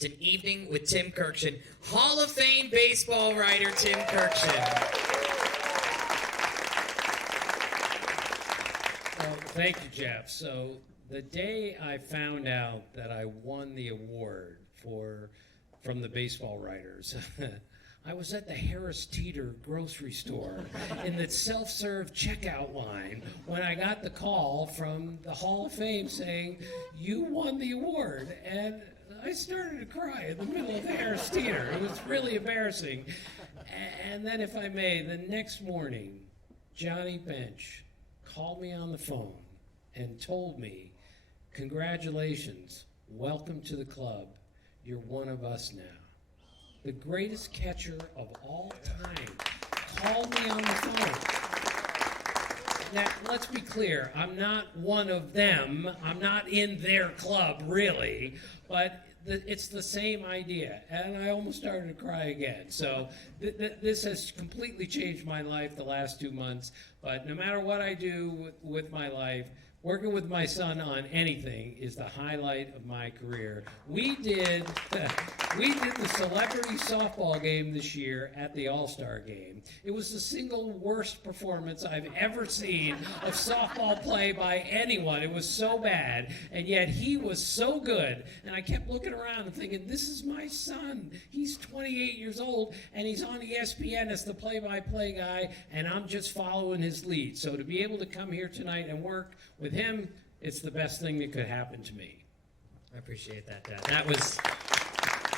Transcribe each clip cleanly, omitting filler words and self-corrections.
It's an evening with Tim Kurkjian, Hall of Fame baseball writer Tim Kurkjian. Thank you, Jeff. So the day I found out that I won the award from the baseball writers, I was at the Harris Teeter grocery store in the self-serve checkout line when I got the call from the Hall of Fame saying, "You won the award." And I started to cry in the middle of the Harris Teeter. It was really embarrassing. And then, if I may, the next morning, Johnny Bench called me on the phone and told me, "Congratulations, welcome to the club. You're one of us now." The greatest catcher of all time called me on the phone. Now, let's be clear, I'm not one of them. I'm not in their club, really, but it's the same idea. And I almost started to cry again. So this has completely changed my life the last 2 months. But no matter what I do with my life, working with my son on anything is the highlight of my career. We did the celebrity softball game this year at the All-Star game. It was the single worst performance I've ever seen of softball play by anyone. It was so bad, and yet he was so good. And I kept looking around and thinking, this is my son. He's 28 years old, and he's on ESPN as the play-by-play guy, and I'm just following his lead. So to be able to come here tonight and work with him, it's the best thing that could happen to me. I appreciate that, Dad. That was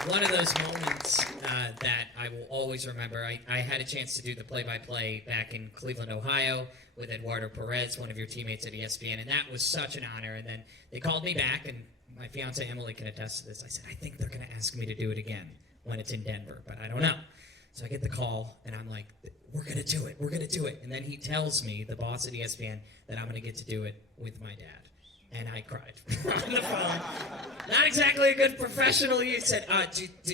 one of those moments that I will always remember. I had a chance to do the play-by-play back in Cleveland, Ohio, with Eduardo Perez, one of your teammates at ESPN, and that was such an honor. And then they called me back, and my fiance Emily can attest to this. I said, I think they're going to ask me to do it again when it's in Denver, but I don't know. So I get the call, and I'm like, we're going to do it. We're going to do it. And then he tells me, the boss at ESPN, that I'm going to get to do it with my dad. And I cried on the phone. Not exactly a good professional. You said,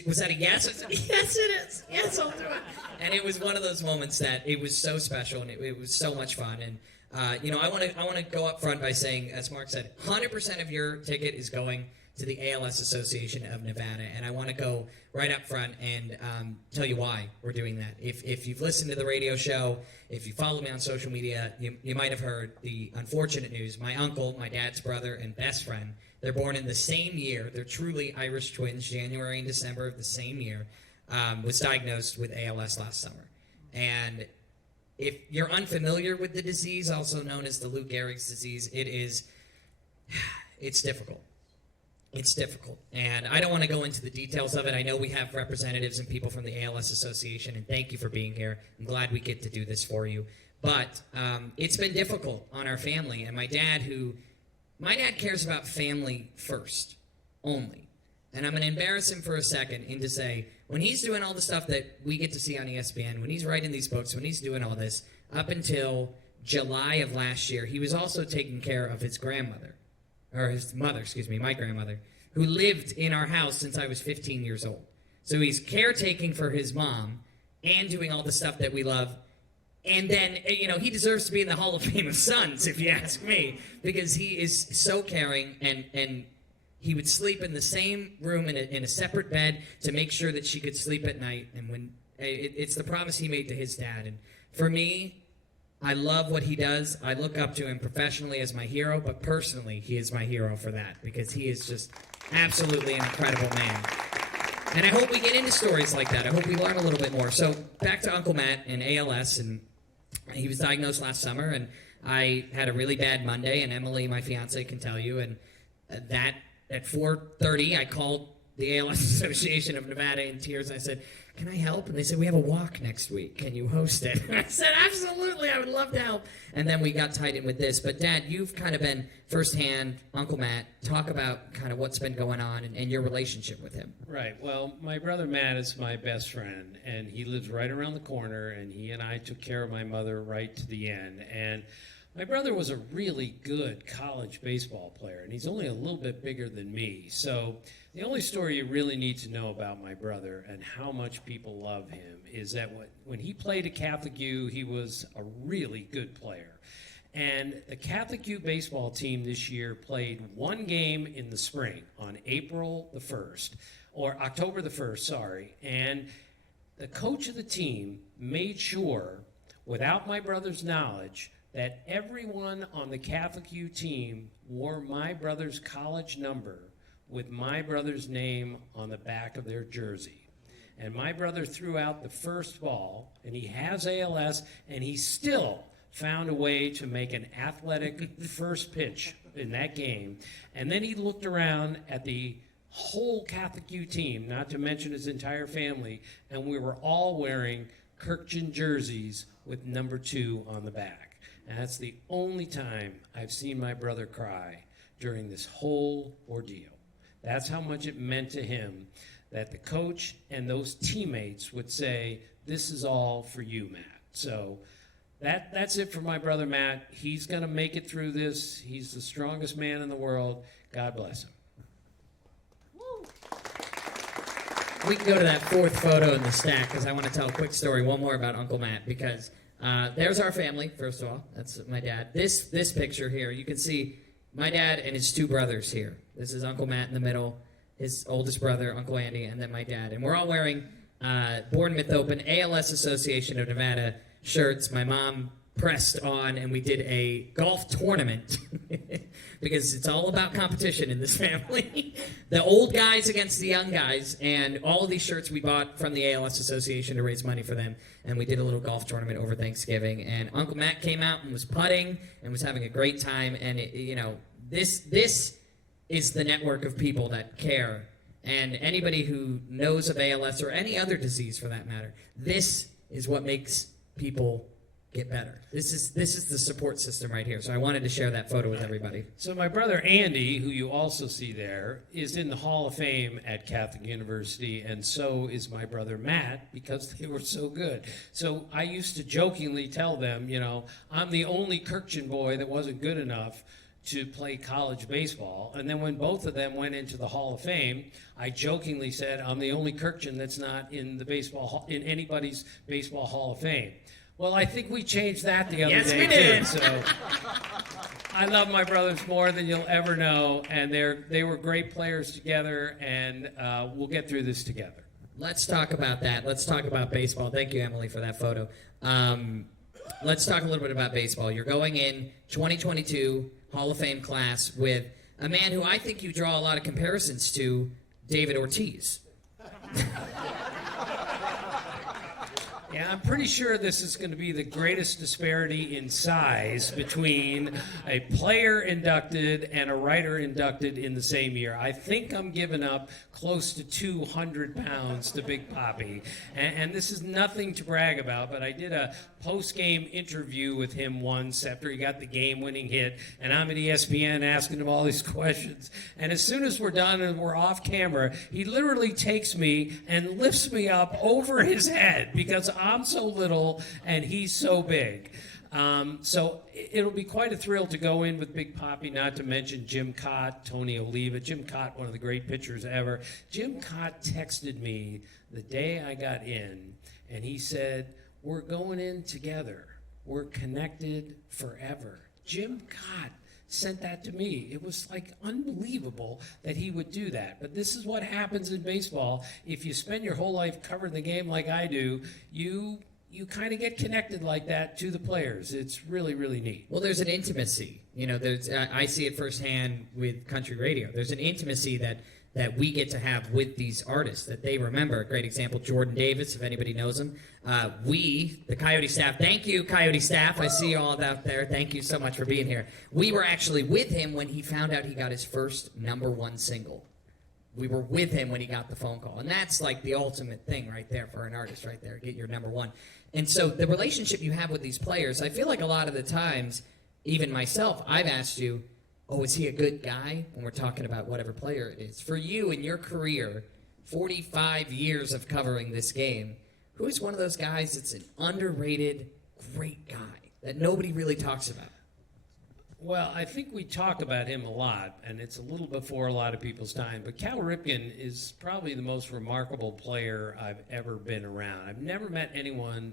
was that a yes? I said, yes, it is. Yes, I'll do it. And it was one of those moments that it was so special, and it was so much fun. And, I want to go up front by saying, as Mark said, 100% of your ticket is going to the ALS Association of Nevada. And I want to go right up front and tell you why we're doing that. If you've listened to the radio show, if you follow me on social media, you might have heard the unfortunate news. My uncle, my dad's brother, and best friend, they're born in the same year. They're truly Irish twins, January and December of the same year, was diagnosed with ALS last summer. And if you're unfamiliar with the disease, also known as the Lou Gehrig's disease, it's difficult. It's difficult, and I don't want to go into the details of it. I know we have representatives and people from the ALS Association, and thank you for being here. I'm glad we get to do this for you. But it's been difficult on our family, and my dad cares about family first, only. And I'm going to embarrass him for a second and to say, when he's doing all the stuff that we get to see on ESPN, when he's writing these books, when he's doing all this, up until July of last year, he was also taking care of his grandmother. Or his mother, my grandmother, who lived in our house since I was 15 years old. So he's caretaking for his mom and doing all the stuff that we love. And then, he deserves to be in the Hall of Fame of Sons, if you ask me, because he is so caring, and he would sleep in the same room in a separate bed to make sure that she could sleep at night. And it's the promise he made to his dad. And for me, I love what he does. I look up to him professionally as my hero, but personally, he is my hero for that, because he is just absolutely an incredible man. And I hope we get into stories like that. I hope we learn a little bit more. So back to Uncle Matt and ALS, and he was diagnosed last summer, and I had a really bad Monday, and Emily, my fiance, can tell you, and that at 4:30, I called the ALS Association of Nevada in tears. I said, can I help? And they said, we have a walk next week. Can you host it? And I said, absolutely, I would love to help. And then we got tied in with this. But, Dad, you've kind of been firsthand, Uncle Matt, talk about kind of what's been going on and your relationship with him. Right. Well, my brother Matt is my best friend, and he lives right around the corner, and he and I took care of my mother right to the end. And my brother was a really good college baseball player, and he's only a little bit bigger than me. So the only story you really need to know about my brother and how much people love him is that when he played at Catholic U, he was a really good player. And the Catholic U baseball team this year played one game in the spring on April the 1st or October the 1st, sorry. And the coach of the team made sure, without my brother's knowledge, that everyone on the Catholic U team wore my brother's college number with my brother's name on the back of their jersey. And my brother threw out the first ball, and he has ALS, and he still found a way to make an athletic first pitch in that game. And then he looked around at the whole Catholic U team, not to mention his entire family, and we were all wearing Kurkjian jerseys with number 2 on the back. And that's the only time I've seen my brother cry during this whole ordeal. That's how much it meant to him that the coach and those teammates would say, "This is all for you, Matt." So that's it for my brother Matt. He's going to make it through this. He's the strongest man in the world. God bless him. We can go to that 4th photo in the stack because I want to tell a quick story, one more about Uncle Matt, because there's our family, first of all. That's my dad. This picture here, you can see my dad and his 2 brothers here. This is Uncle Matt in the middle, his oldest brother, Uncle Andy, and then my dad. And we're all wearing Bournemouth Open ALS Association of Nevada shirts. My mom pressed on, and we did a golf tournament because it's all about competition in this family. The old guys against the young guys, and all of these shirts we bought from the ALS Association to raise money for them, and we did a little golf tournament over Thanksgiving. And Uncle Matt came out and was putting and was having a great time. And this is the network of people that care. And anybody who knows of ALS or any other disease for that matter, this is what makes people get better. This is the support system right here. So I wanted to share that photo with everybody. So my brother Andy, who you also see there, is in the Hall of Fame at Catholic University, and so is my brother Matt, because they were so good. So I used to jokingly tell them, I'm the only Kurkjian boy that wasn't good enough to play college baseball. And then when both of them went into the Hall of Fame, I jokingly said, I'm the only Kurkjian that's not in in anybody's baseball Hall of Fame. Well, I think we changed that the other day, we did. too. So I love my brothers more than you'll ever know, and they were great players together, and we'll get through this together. Let's talk about that. Let's talk about baseball. Thank you, Emily, for that photo. Let's talk a little bit about baseball. You're going in 2022 Hall of Fame class with a man who I think you draw a lot of comparisons to, David Ortiz. Yeah, I'm pretty sure this is going to be the greatest disparity in size between a player inducted and a writer inducted in the same year. I think I'm giving up close to 200 pounds to Big Papi. And this is nothing to brag about, but I did a post-game interview with him once after he got the game-winning hit, and I'm at ESPN asking him all these questions. And as soon as we're done and we're off camera, he literally takes me and lifts me up over his head because I'm so little and he's so big. So it'll be quite a thrill to go in with Big Papi, not to mention Jim Cott, Tony Oliva. Jim Cott, one of the great pitchers ever. Jim Cott texted me the day I got in, and he said, "We're going in together. We're connected forever." Jim Cott sent that to me. It was like unbelievable that he would do that. But this is what happens in baseball. If you spend your whole life covering the game like I do, you kind of get connected like that to the players. It's really, really neat. Well, there's an intimacy. I see it firsthand with country radio. There's an intimacy that we get to have with these artists that they remember. A great example, Jordan Davis, if anybody knows him. We, the Coyote staff, thank you, Coyote staff. I see you all out there. Thank you so much for being here. We were actually with him when he found out he got his first #1 single. We were with him when he got the phone call. And that's like the ultimate thing right there for an artist right there, get your #1. And so the relationship you have with these players, I feel like a lot of the times, even myself, I've asked you, oh, is he a good guy? When we're talking about whatever player it is. For you in your career, 45 years of covering this game, who is one of those guys that's an underrated, great guy that nobody really talks about? Well, I think we talk about him a lot, and it's a little before a lot of people's time, but Cal Ripken is probably the most remarkable player I've ever been around. I've never met anyone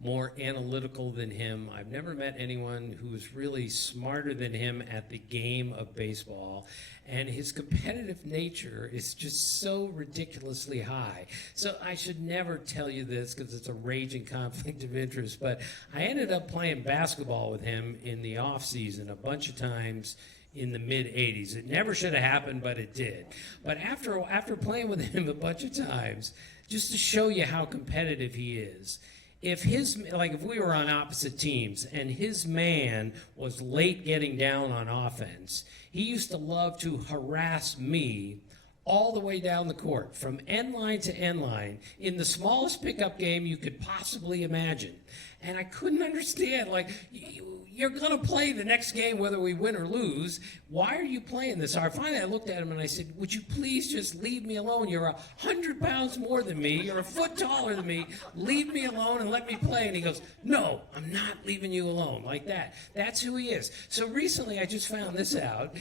more analytical than him. I've never met anyone who's really smarter than him at the game of baseball. And his competitive nature is just so ridiculously high. So I should never tell you this because it's a raging conflict of interest, but I ended up playing basketball with him in the off season a bunch of times in the mid-'80s. It never should have happened, but it did. But after playing with him a bunch of times, just to show you how competitive he is, if we were on opposite teams and his man was late getting down on offense, he used to love to harass me all the way down the court, from end line to end line, in the smallest pickup game you could possibly imagine. And I couldn't understand, you're going to play the next game whether we win or lose. Why are you playing this hard? Finally, I looked at him and I said, would you please just leave me alone? You're 100 pounds more than me. You're a foot taller than me. Leave me alone and let me play. And he goes, no, I'm not leaving you alone, like that. That's who he is. So recently, I just found this out.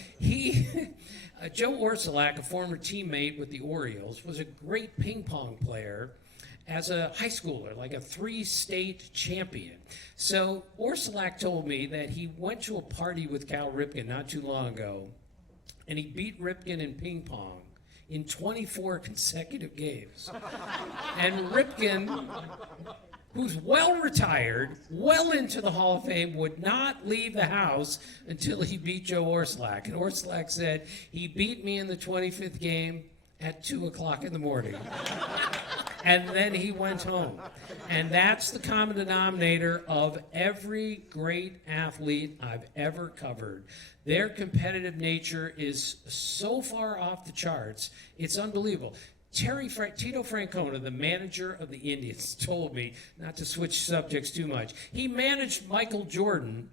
Joe Orsulak, a former teammate with the Orioles, was a great ping pong player as a high schooler, like a 3-state champion. So Orsulak told me that he went to a party with Cal Ripken not too long ago, and he beat Ripken in ping pong in 24 consecutive games. And Ripken, who's well retired, well into the Hall of Fame, would not leave the house until he beat Joe Orsulak. And Orsulak said, he beat me in the 25th game at 2 o'clock in the morning. And then he went home. And that's the common denominator of every great athlete I've ever covered. Their competitive nature is so far off the charts, it's unbelievable. Tito Francona, the manager of the Indians, told me, not to switch subjects too much, he managed Michael Jordan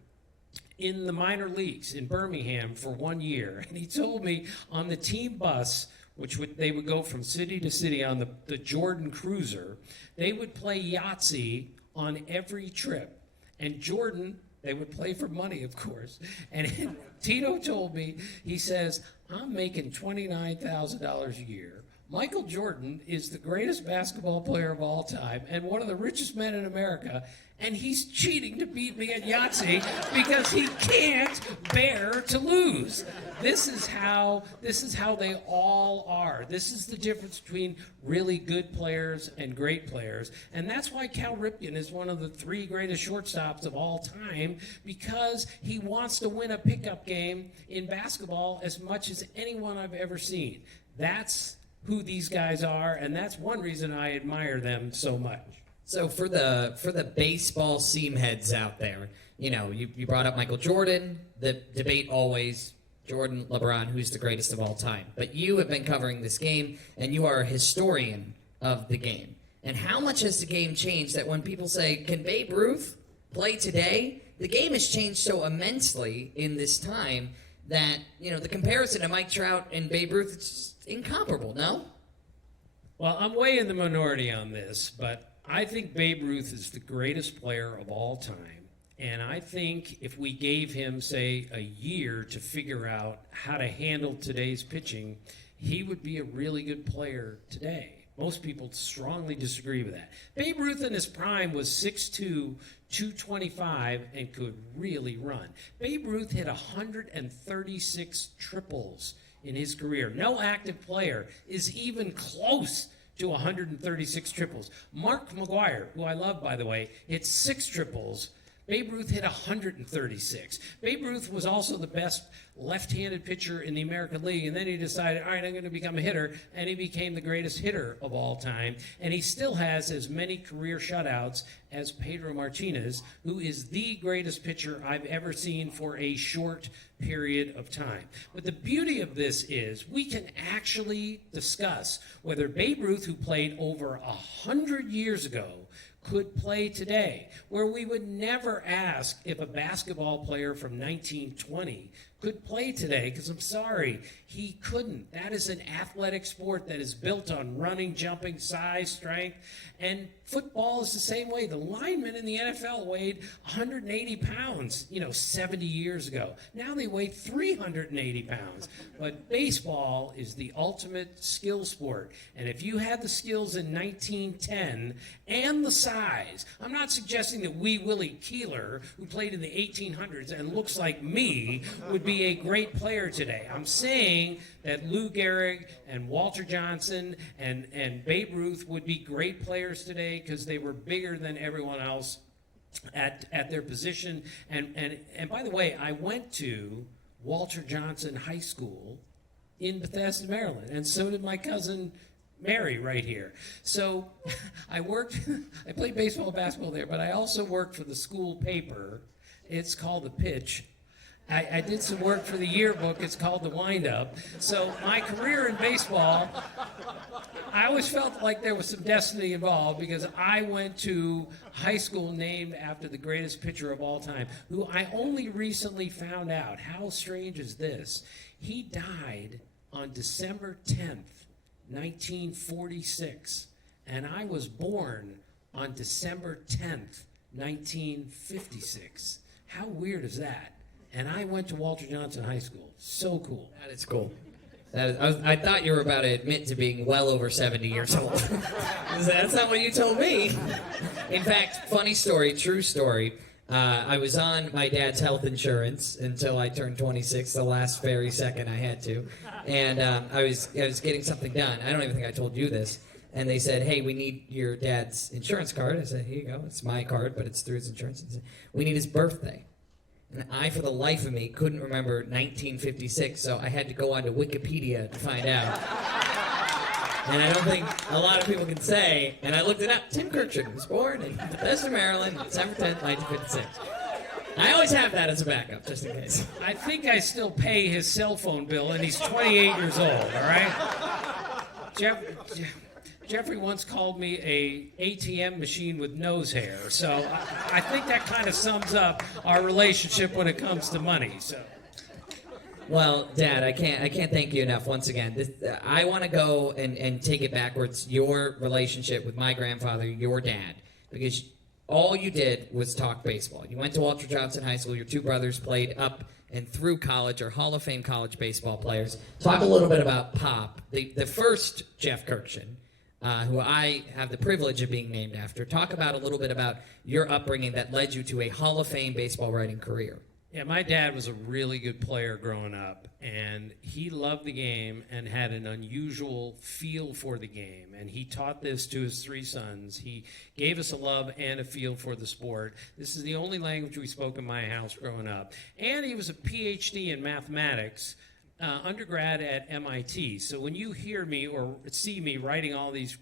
in the minor leagues in Birmingham for 1 year. And he told me on the team bus, they would go from city to city on the Jordan Cruiser, they would play Yahtzee on every trip. And Jordan, they would play for money, of course. And Tito told me, he says, I'm making $29,000 a year. Michael Jordan is the greatest basketball player of all time and one of the richest men in America, and he's cheating to beat me at Yahtzee because he can't bear to lose. This is how they all are. This is the difference between really good players and great players, and that's why Cal Ripken is one of the 3 greatest shortstops of all time, because he wants to win a pickup game in basketball as much as anyone I've ever seen. That's who these guys are, and that's one reason I admire them so much. So for the baseball seam heads out there, you brought up Michael Jordan, the debate always, Jordan, LeBron, who's the greatest of all time. But you have been covering this game, and you are a historian of the game. And how much has the game changed that when people say, can Babe Ruth play today? The game has changed so immensely in this time that, the comparison to Mike Trout and Babe Ruth is incomparable, no? Well, I'm way in the minority on this, but I think Babe Ruth is the greatest player of all time. And I think if we gave him, say, a year to figure out how to handle today's pitching, he would be a really good player today. Most people strongly disagree with that. Babe Ruth in his prime was 6'2", 225, and could really run. Babe Ruth hit 136 triples in his career. No active player is even close to 136 triples. Mark McGwire, who I love, by the way, hit 6 triples. Babe Ruth hit 136. Babe Ruth was also the best left-handed pitcher in the American League, and then he decided, all right, I'm going to become a hitter, and he became the greatest hitter of all time, and he still has as many career shutouts as Pedro Martinez, who is the greatest pitcher I've ever seen for a short period of time. But the beauty of this is we can actually discuss whether Babe Ruth, who played over 100 years ago, could play today, where we would never ask if a basketball player from 1920 could play today, because I'm sorry, he couldn't. That is an athletic sport that is built on running, jumping, size, strength, and football is the same way. The linemen in the NFL weighed 180 pounds, 70 years ago. Now they weigh 380 pounds. But baseball is the ultimate skill sport. And if you had the skills in 1910 and the size, I'm not suggesting that Willie Keeler, who played in the 1800s and looks like me, would be a great player today. I'm saying that Lou Gehrig and Walter Johnson and Babe Ruth would be great players today because they were bigger than everyone else at their position. And by the way, I went to Walter Johnson High School in Bethesda, Maryland, and so did my cousin Mary right here. So I played baseball and basketball there, but I also worked for the school paper. It's called The Pitch. I did some work for the yearbook. It's called The Wind-Up. So my career in baseball, I always felt like there was some destiny involved because I went to high school named after the greatest pitcher of all time, who I only recently found out. How strange is this? He died on December 10th, 1946, and I was born on December 10th, 1956. How weird is that? And I went to Walter Johnson High School. So cool. That is cool. I thought you were about to admit to being well over 70 years old. That's not what you told me. In fact, funny story, true story. I was on my dad's health insurance until I turned 26, the last very second I had to. And I was getting something done. I don't even think I told you this. And they said, hey, we need your dad's insurance card. I said, here you go. It's my card, but it's through his insurance. And said, we need his birthday. And I, for the life of me, couldn't remember 1956, so I had to go onto Wikipedia to find out. And I don't think a lot of people can say, and I looked it up, Tim Kurkjian was born in Bethesda, Maryland, December 10th, 1956. I always have that as a backup, just in case. I think I still pay his cell phone bill, and he's 28 years old, all right? Jeffrey once called me a ATM machine with nose hair, so I think that kind of sums up our relationship when it comes to money. So, well, Dad, I can't thank you enough once again. I want to go and take it backwards. Your relationship with my grandfather, your dad, because all you did was talk baseball. You went to Walter Johnson High School. Your two brothers played up and through college, are Hall of Fame college baseball players. Talk a little bit about Pop, the first Jeff Kurkjian. Who I have the privilege of being named after. Talk about a little bit about your upbringing that led you to a Hall of Fame baseball writing career. Yeah, my dad was a really good player growing up, and he loved the game and had an unusual feel for the game, and he taught this to his three sons. He gave us a love and a feel for the sport. This is the only language we spoke in my house growing up. And he was a PhD in mathematics, undergrad at MIT. So when you hear me or see me writing all these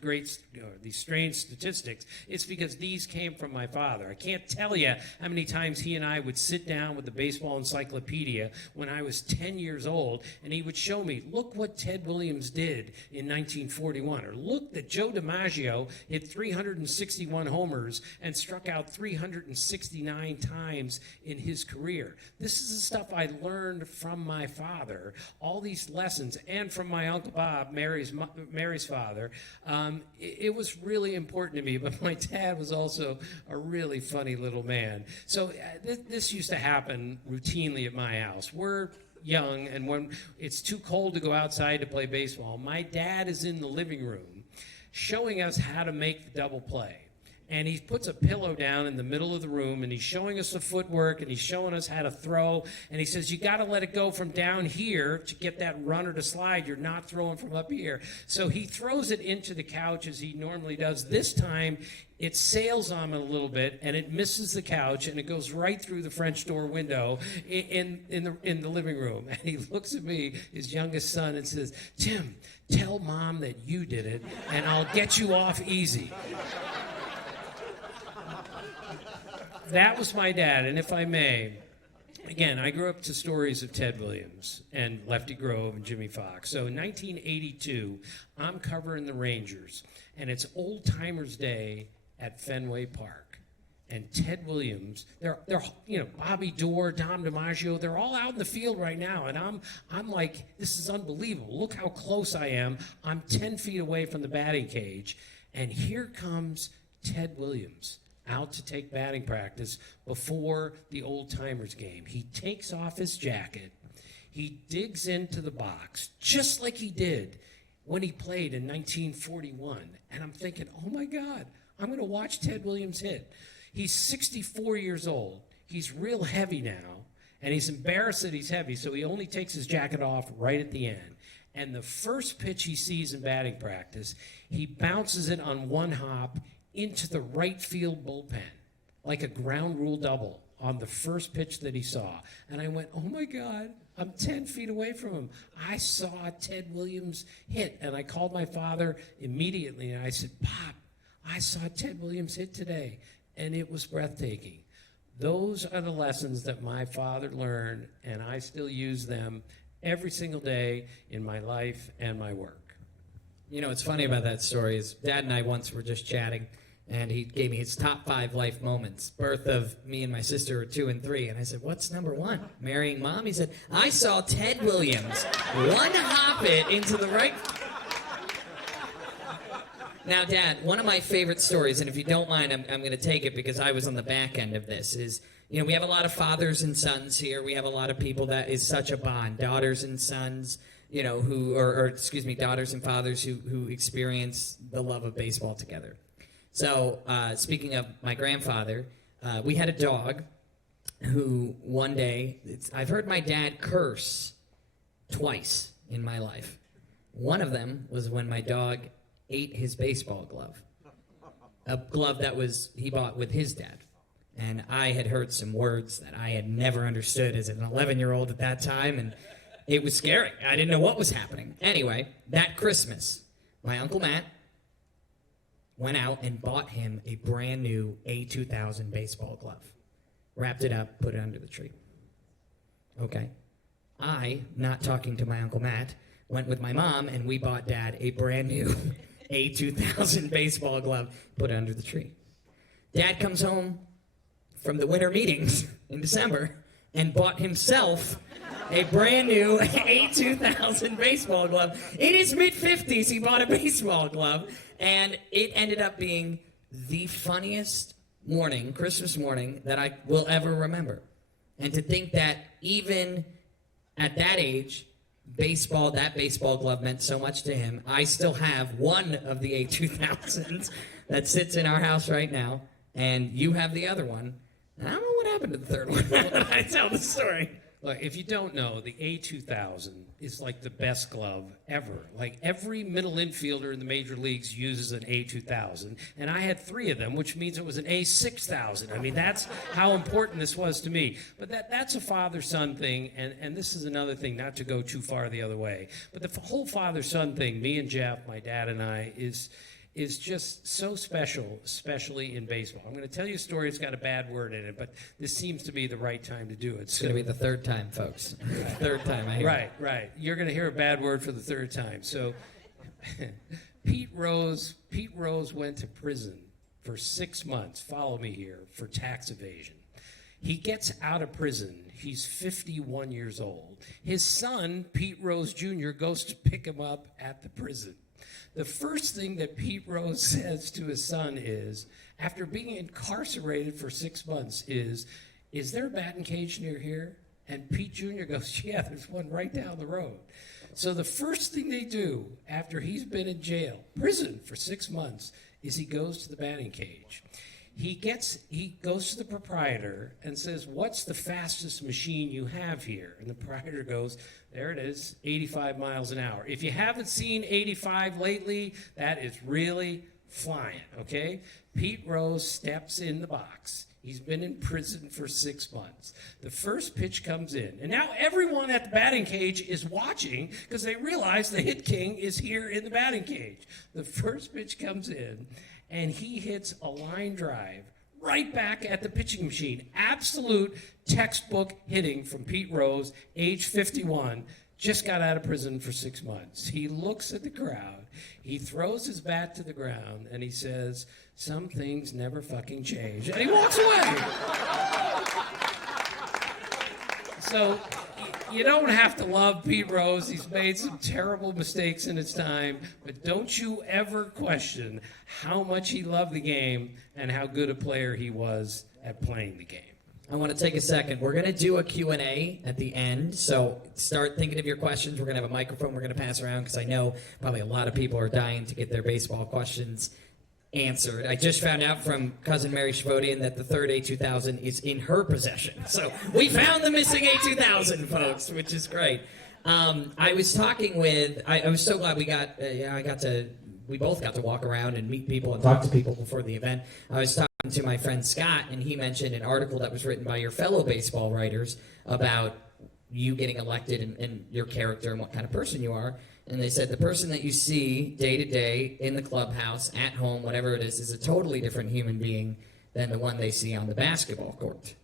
these strange statistics, it's because these came from my father. I can't tell you how many times he and I would sit down with the baseball encyclopedia when I was 10 years old, and he would show me, look what Ted Williams did in 1941, or look that Joe DiMaggio hit 361 homers and struck out 369 times in his career. This is the stuff I learned from my father. All these lessons, and from my Uncle Bob, Mary's father. It was really important to me, but my dad was also a really funny little man. So this used to happen routinely at my house. We're young, and when it's too cold to go outside to play baseball, my dad is in the living room showing us how to make the double play. And he puts a pillow down in the middle of the room, and he's showing us the footwork, and he's showing us how to throw. And he says, you got to let it go from down here to get that runner to slide. You're not throwing from up here. So he throws it into the couch as he normally does. This time, it sails on him a little bit, and it misses the couch, and it goes right through the French door window in the living room. And he looks at me, his youngest son, and says, Tim, tell Mom that you did it, and I'll get you off easy. That was my dad, and if I may, again, I grew up to stories of Ted Williams and Lefty Grove and Jimmy Fox. So in 1982, I'm covering the Rangers, and it's Old Timers Day at Fenway Park. and Ted Williams, they're Bobby Doerr, Dom DiMaggio, they're all out in the field right now, and I'm like, this is unbelievable. Look how close I am. I'm 10 feet away from the batting cage, and here comes Ted Williams out to take batting practice before the Old Timers game. He takes off his jacket. He digs into the box, just like he did when he played in 1941. And I'm thinking, oh my God, I'm going to watch Ted Williams hit. He's 64 years old. He's real heavy now, and he's embarrassed that he's heavy, so he only takes his jacket off right at the end. And the first pitch he sees in batting practice, he bounces it on one hop into the right field bullpen, like a ground rule double on the first pitch that he saw. And I went, oh my God, I'm 10 feet away from him. I saw Ted Williams hit, and I called my father immediately, and I said, Pop, I saw Ted Williams hit today. And it was breathtaking. Those are the lessons that my father learned, and I still use them every single day in my life and my work. You know, what's funny about that story is Dad and I once were just chatting, and he gave me his top 5 life moments. Birth of me and my sister are 2 and 3, and I said, what's number 1? Marrying Mom? He said, I saw Ted Williams one hop it into the right... Now, Dad, one of my favorite stories, and if you don't mind, I'm going to take it because I was on the back end of this, is, we have a lot of fathers and sons here. We have a lot of people that is such a bond, daughters and sons, daughters and fathers who experience the love of baseball together. So, speaking of my grandfather, we had a dog who one day, I've heard my dad curse twice in my life. One of them was when my dog ate his baseball glove, a glove that he bought with his dad. And I had heard some words that I had never understood as an 11-year-old at that time, and it was scary. I didn't know what was happening. Anyway, that Christmas, my Uncle Matt went out and bought him a brand new A2000 baseball glove, wrapped it up, put it under the tree. Okay. I, not talking to my Uncle Matt, went with my mom, and we bought Dad a brand new A2000 baseball glove, put it under the tree. Dad comes home from the winter meetings in December and bought himself a brand new A2000 baseball glove. In his mid-50s, he bought a baseball glove, and it ended up being the funniest morning, Christmas morning, that I will ever remember. And to think that even at that age, that baseball glove meant so much to him. I still have one of the A2000s that sits in our house right now, and you have the other one. I don't know what happened to the third one when I tell the story. Look, if you don't know, the A2000 is like the best glove ever. Like every middle infielder in the major leagues uses an A2000, and I had 3 of them, which means it was an A6000. I mean, that's how important this was to me. But that's a father-son thing, and this is another thing, not to go too far the other way. But the whole father-son thing, me and Jeff, my dad and I, is just so special, especially in baseball. I'm going to tell you a story that's got a bad word in it, but this seems to be the right time to do it. It's going to be the third time, folks. Third time I hear it. Right. You're going to hear a bad word for the third time. So Pete Rose went to prison for 6 months, follow me here, for tax evasion. He gets out of prison. He's 51 years old. His son, Pete Rose Jr., goes to pick him up at the prison. The first thing that Pete Rose says to his son is, after being incarcerated for 6 months, is there a batting cage near here? And Pete Jr. goes, yeah, there's one right down the road. So the first thing they do after he's been in prison for 6 months, is he goes to the batting cage. He goes to the proprietor and says, what's the fastest machine you have here? And the proprietor goes, there it is, 85 miles an hour. If you haven't seen 85 lately, that is really flying, okay? Pete Rose steps in the box. He's been in prison for 6 months. The first pitch comes in, and now everyone at the batting cage is watching because they realize the hit king is here in the batting cage. The first pitch comes in, and he hits a line drive right back at the pitching machine. Absolute textbook hitting from Pete Rose, age 51, just got out of prison for 6 months. He looks at the crowd, he throws his bat to the ground, and he says, "Some things never fucking change." And he walks away. So you don't have to love Pete Rose. He's made some terrible mistakes in his time, but don't you ever question how much he loved the game and how good a player he was at playing the game. I want to take a second. We're going to do a Q&A at the end, so start thinking of your questions. We're going to have a microphone we're going to pass around because I know probably a lot of people are dying to get their baseball questions answered. I just found out from cousin Mary Shavodian that the third A2000 is in her possession. So we found the missing A2000, folks, which is great. I was talking with, I was so glad we both got to walk around and meet people and talk to people before the event. I was talking to my friend Scott, and he mentioned an article that was written by your fellow baseball writers about you getting elected and your character and what kind of person you are. And they said the person that you see day to day in the clubhouse, at home, whatever it is a totally different human being than the one they see on the basketball court,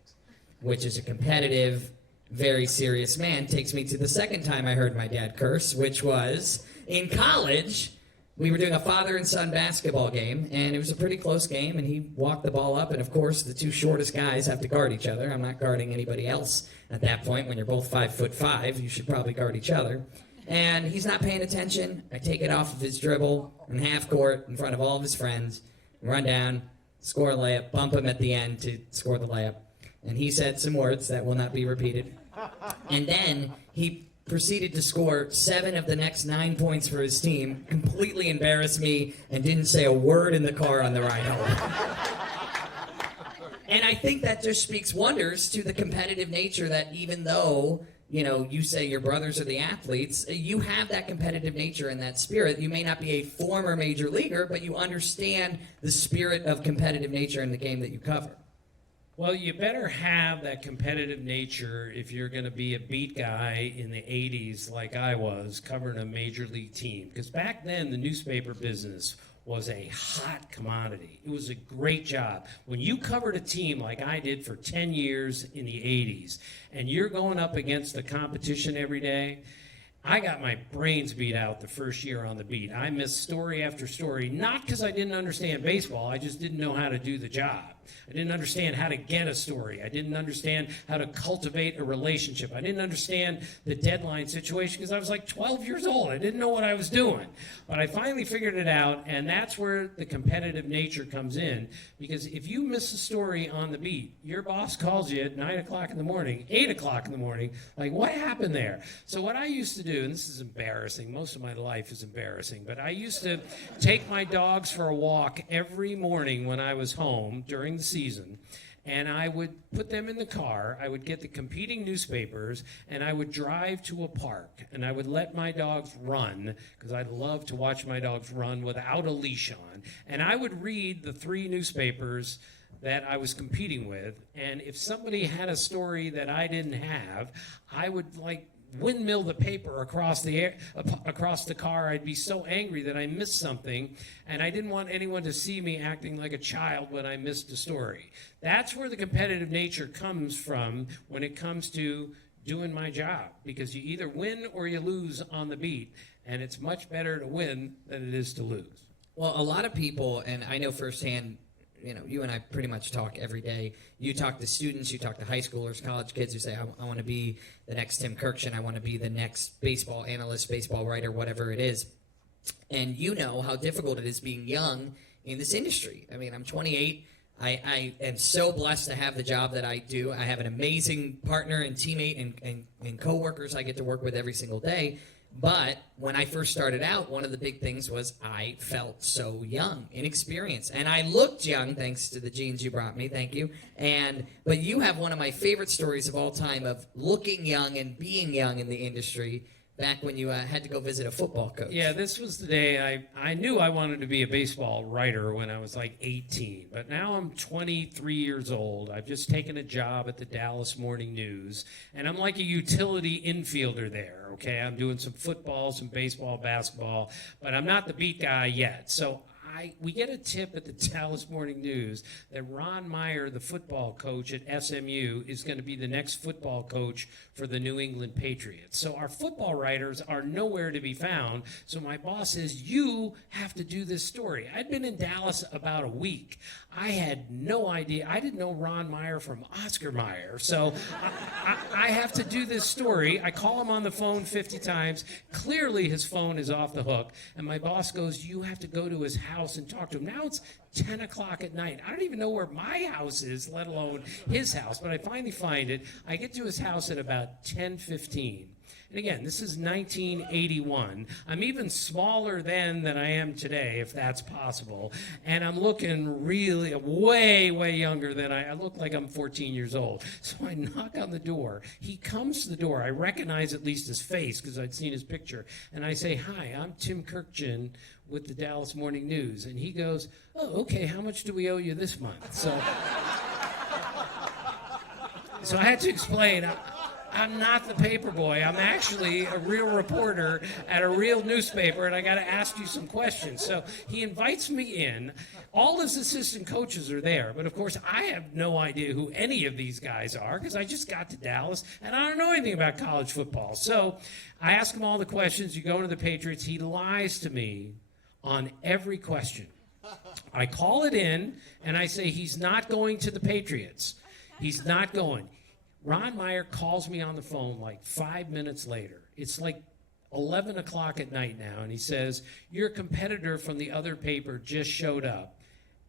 which is a competitive, very serious man. Takes me to the second time I heard my dad curse, which was in college. We were doing a father and son basketball game, and it was a pretty close game, and he walked the ball up, and of course, the two shortest guys have to guard each other. I'm not guarding anybody else at that point. When you're both 5'5", you should probably guard each other. And he's not paying attention. I take it off of his dribble in half court in front of all of his friends, run down, score a layup, bump him at the end to score the layup. And he said some words that will not be repeated. And then he proceeded to score 7 of the next 9 points for his team, completely embarrassed me, and didn't say a word in the car on the ride home. And I think that just speaks wonders to the competitive nature that even though, you know, you say your brothers are the athletes, you have that competitive nature and that spirit. You may not be a former major leaguer, but you understand the spirit of competitive nature in the game that you cover. Well, you better have that competitive nature if you're going to be a beat guy in the 80s like I was, covering a major league team. Because back then, the newspaper business was a hot commodity. It was a great job. When you covered a team like I did for 10 years in the 80s, and you're going up against the competition every day, I got my brains beat out the first year on the beat. I missed story after story, not because I didn't understand baseball, I just didn't know how to do the job. I didn't understand how to get a story. I didn't understand how to cultivate a relationship. I didn't understand the deadline situation because I was like 12 years old. I didn't know what I was doing. But I finally figured it out, and that's where the competitive nature comes in. Because if you miss a story on the beat, your boss calls you at 9 o'clock in the morning, 8 o'clock in the morning, like, what happened there? So what I used to do, and this is embarrassing, most of my life is embarrassing, but I used to take my dogs for a walk every morning when I was home during the season, and I would put them in the car. I would get the competing newspapers, and I would drive to a park, and I would let my dogs run, because I'd love to watch my dogs run without a leash on, and I would read the 3 newspapers that I was competing with, and if somebody had a story that I didn't have, I would windmill the paper across the car. I'd be so angry that I missed something, and I didn't want anyone to see me acting like a child when I missed a story. That's where the competitive nature comes from when it comes to doing my job, because you either win or you lose on the beat, and it's much better to win than it is to lose. Well, a lot of people, and I know firsthand, you know, you and I pretty much talk every day. You talk to students, you talk to high schoolers, college kids who say, I want to be the next Tim Kurkjian, I want to be the next baseball analyst, baseball writer, whatever it is. And you know how difficult it is being young in this industry. I mean, I'm 28. I am so blessed to have the job that I do. I have an amazing partner and teammate and coworkers I get to work with every single day. But when I first started out, one of the big things was I felt so young, inexperienced. And I looked young, thanks to the genes you brought me, thank you. But you have one of my favorite stories of all time of looking young and being young in the industry back when you had to go visit a football coach. Yeah, this was the day I knew I wanted to be a baseball writer when I was like 18. But now I'm 23 years old. I've just taken a job at the Dallas Morning News, and I'm like a utility infielder there, okay? I'm doing some football, some baseball, basketball, but I'm not the beat guy yet. So we get a tip at the Dallas Morning News that Ron Meyer, the football coach at SMU, is going to be the next football coach for the New England Patriots. So our football writers are nowhere to be found. So my boss says, you have to do this story. I'd been in Dallas about a week. I had no idea. I didn't know Ron Meyer from Oscar Mayer. So I have to do this story. I call him on the phone 50 times. Clearly his phone is off the hook. And my boss goes, you have to go to his house and talk to him. Now it's 10 o'clock at night. I don't even know where my house is, let alone his house. But I finally find it. I get to his house at about 10:15. And again, this is 1981. I'm even smaller then than I am today, if that's possible. And I'm looking really way, way younger than I look like I'm 14 years old. So I knock on the door. He comes to the door. I recognize at least his face because I'd seen his picture. And I say, hi, I'm Tim Kurkjian with the Dallas Morning News. And he goes, oh, okay, how much do we owe you this month? So I had to explain, I'm not the paper boy. I'm actually a real reporter at a real newspaper, and I got to ask you some questions. So he invites me in. All his assistant coaches are there, but of course I have no idea who any of these guys are because I just got to Dallas, and I don't know anything about college football. So I ask him all the questions. You go into the Patriots. He lies to me on every question. I call it in, and I say he's not going to the Patriots. He's not going. Ron Meyer calls me on the phone like 5 minutes later. It's like 11 o'clock at night now, and he says, your competitor from the other paper just showed up,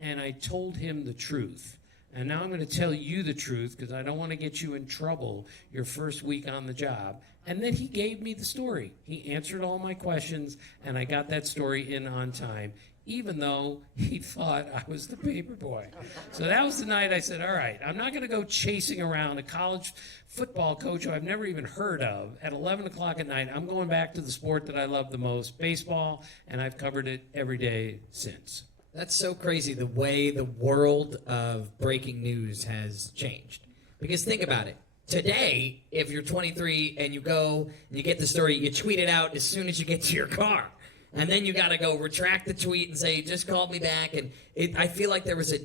and I told him the truth. And now I'm going to tell you the truth because I don't want to get you in trouble your first week on the job. And then he gave me the story. He answered all my questions, and I got that story in on time, even though he thought I was the paper boy. So that was the night I said, all right, I'm not going to go chasing around a college football coach who I've never even heard of at 11 o'clock at night. I'm going back to the sport that I love the most, baseball, and I've covered it every day since. That's so crazy, the way the world of breaking news has changed. Because think about it. Today, if you're 23 and you go and you get the story, you tweet it out as soon as you get to your car. And then you got to go retract the tweet and say, just called me back. And I feel like there was a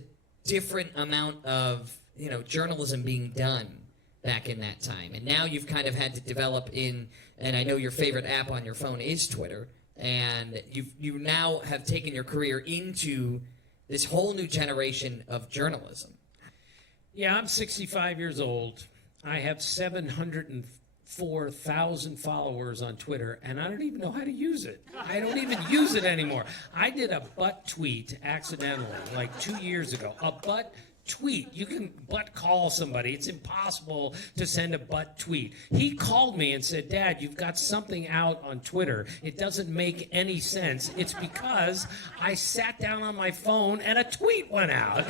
different amount of, journalism being done back in that time. And now you've kind of had to develop and I know your favorite app on your phone is Twitter. And you now have taken your career into this whole new generation of journalism. Yeah, I'm 65 years old. I have 704,000 followers on Twitter, and I don't even know how to use it. I don't even use it anymore. I did a butt tweet accidentally, like 2 years ago. A butt tweet. You can butt call somebody. It's impossible to send a butt tweet. He called me and said, Dad, you've got something out on Twitter. It doesn't make any sense. It's because I sat down on my phone and a tweet went out.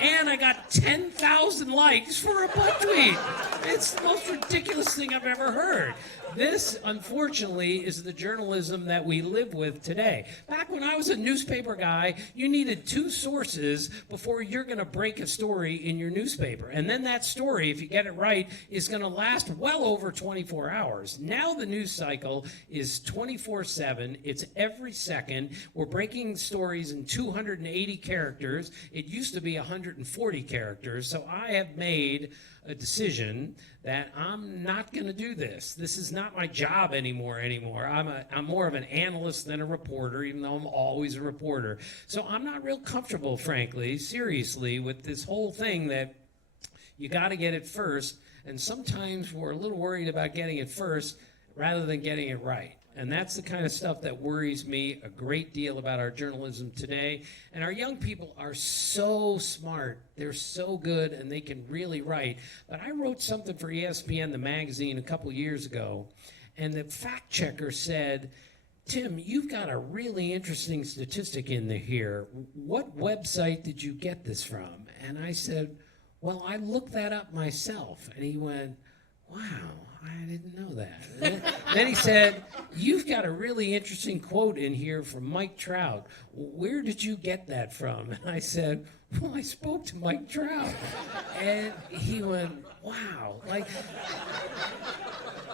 And I got 10,000 likes for a butt tweet. It's the most ridiculous thing I've ever heard. This, unfortunately, is the journalism that we live with today. Back when I was a newspaper guy, you needed 2 sources before you're going to break a story in your newspaper. And then that story, if you get it right, is going to last well over 24 hours. Now the news cycle is 24/7. It's every second. We're breaking stories in 280 characters. It used to be 140 characters. So I have made a decision that I'm not going to do this. This is not my job anymore. I'm more of an analyst than a reporter, even though I'm always a reporter. So I'm not real comfortable, frankly, seriously, with this whole thing that you got to get it first. And sometimes we're a little worried about getting it first rather than getting it right. And that's the kind of stuff that worries me a great deal about our journalism today. And our young people are so smart. They're so good, and they can really write. But I wrote something for ESPN, the magazine, a couple years ago, and the fact checker said, Tim, you've got a really interesting statistic in here. What website did you get this from? And I said, well, I looked that up myself. And he went, wow, I didn't know that. Then he said, you've got a really interesting quote in here from Mike Trout. Where did you get that from? And I said, well, I spoke to Mike Trout. And he went, wow,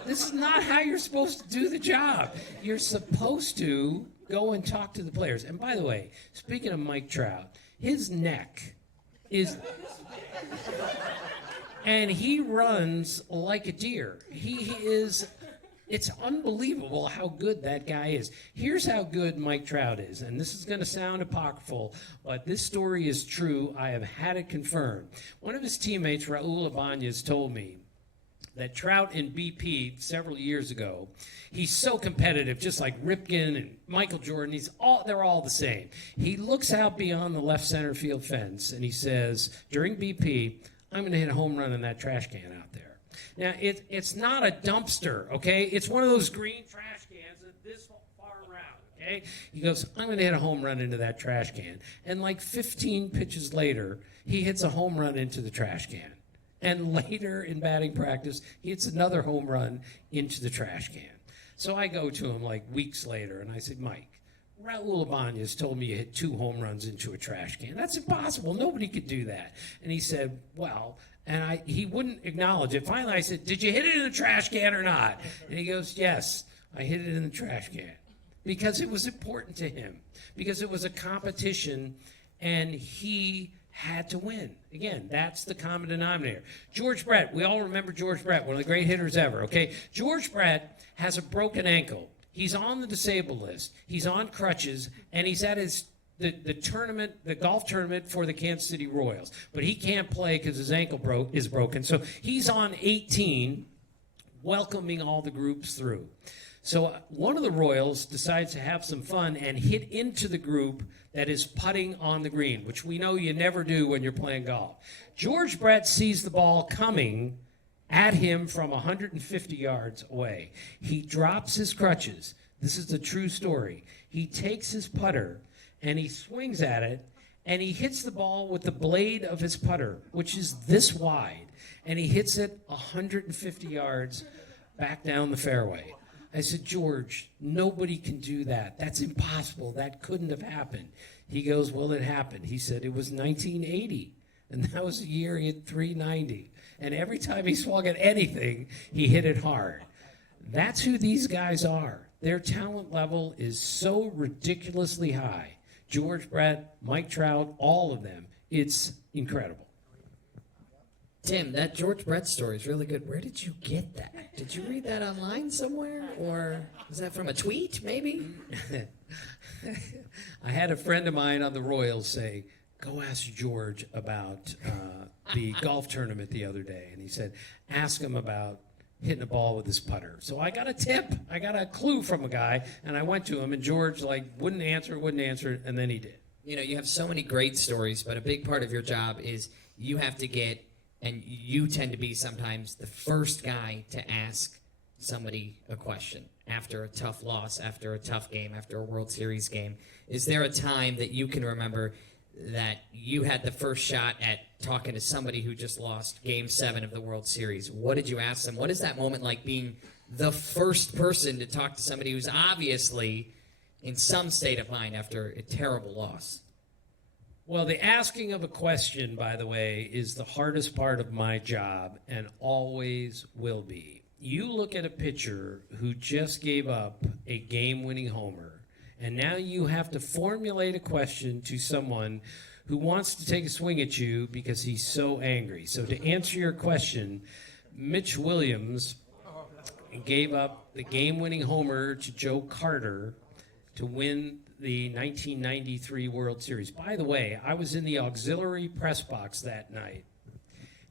this is not how you're supposed to do the job. You're supposed to go and talk to the players. And by the way, speaking of Mike Trout, his neck is this big. And he runs like a deer. He is, it's unbelievable how good that guy is. Here's how good Mike Trout is, and this is going to sound apocryphal, but this story is true. I have had it confirmed. One of his teammates, Raul Ibanez, told me that Trout in BP several years ago, he's so competitive, just like Ripken and Michael Jordan. They're all the same. He looks out beyond the left center field fence, and he says, during BP, I'm going to hit a home run in that trash can out there. Now, it's not a dumpster, okay? It's one of those green trash cans that this far around, okay? He goes, I'm going to hit a home run into that trash can. And like 15 pitches later, he hits a home run into the trash can. And later in batting practice, he hits another home run into the trash can. So I go to him like weeks later, and I said, Mike, Raul Ibanez told me you hit 2 home runs into a trash can. That's impossible. Nobody could do that. And he said, well, and he wouldn't acknowledge it. Finally, I said, did you hit it in the trash can or not? And he goes, yes, I hit it in the trash can. Because it was important to him. Because it was a competition, and he had to win. Again, that's the common denominator. George Brett, we all remember George Brett, one of the great hitters ever, okay? George Brett has a broken ankle. He's on the disabled list. He's on crutches, and he's at the tournament, the golf tournament for the Kansas City Royals. But he can't play because his ankle is broken. So he's on 18, welcoming all the groups through. So one of the Royals decides to have some fun and hit into the group that is putting on the green, which we know you never do when you're playing golf. George Brett sees the ball coming at him from 150 yards away. He drops his crutches. This is a true story. He takes his putter and he swings at it, and he hits the ball with the blade of his putter, which is this wide, and he hits it 150 yards back down the fairway. I said, George, nobody can do that. That's impossible. That couldn't have happened. He goes, well, it happened. He said, it was 1980, and that was the year he hit 390. And every time he swung at anything, he hit it hard. That's who these guys are. Their talent level is so ridiculously high. George Brett, Mike Trout, all of them. It's incredible. Tim, that George Brett story is really good. Where did you get that? Did you read that online somewhere? Or was that from a tweet, maybe? I had a friend of mine on the Royals say, go ask George about the golf tournament the other day. And he said, ask him about hitting a ball with his putter. So I got a tip. I got a clue from a guy, and I went to him, and George wouldn't answer, and then he did. You know, you have so many great stories, but a big part of your job is you have to get, and you tend to be sometimes the first guy to ask somebody a question after a tough loss, after a tough game, after a World Series game. Is there a time that you can remember that you had the first shot at talking to somebody who just lost Game 7 of the World Series? What did you ask them? What is that moment like, being the first person to talk to somebody who's obviously in some state of mind after a terrible loss? Well, the asking of a question, by the way, is the hardest part of my job and always will be. You look at a pitcher who just gave up a game-winning homer, and now you have to formulate a question to someone who wants to take a swing at you because he's so angry. So to answer your question, Mitch Williams gave up the game-winning homer to Joe Carter to win the 1993 World Series. By the way, I was in the auxiliary press box that night.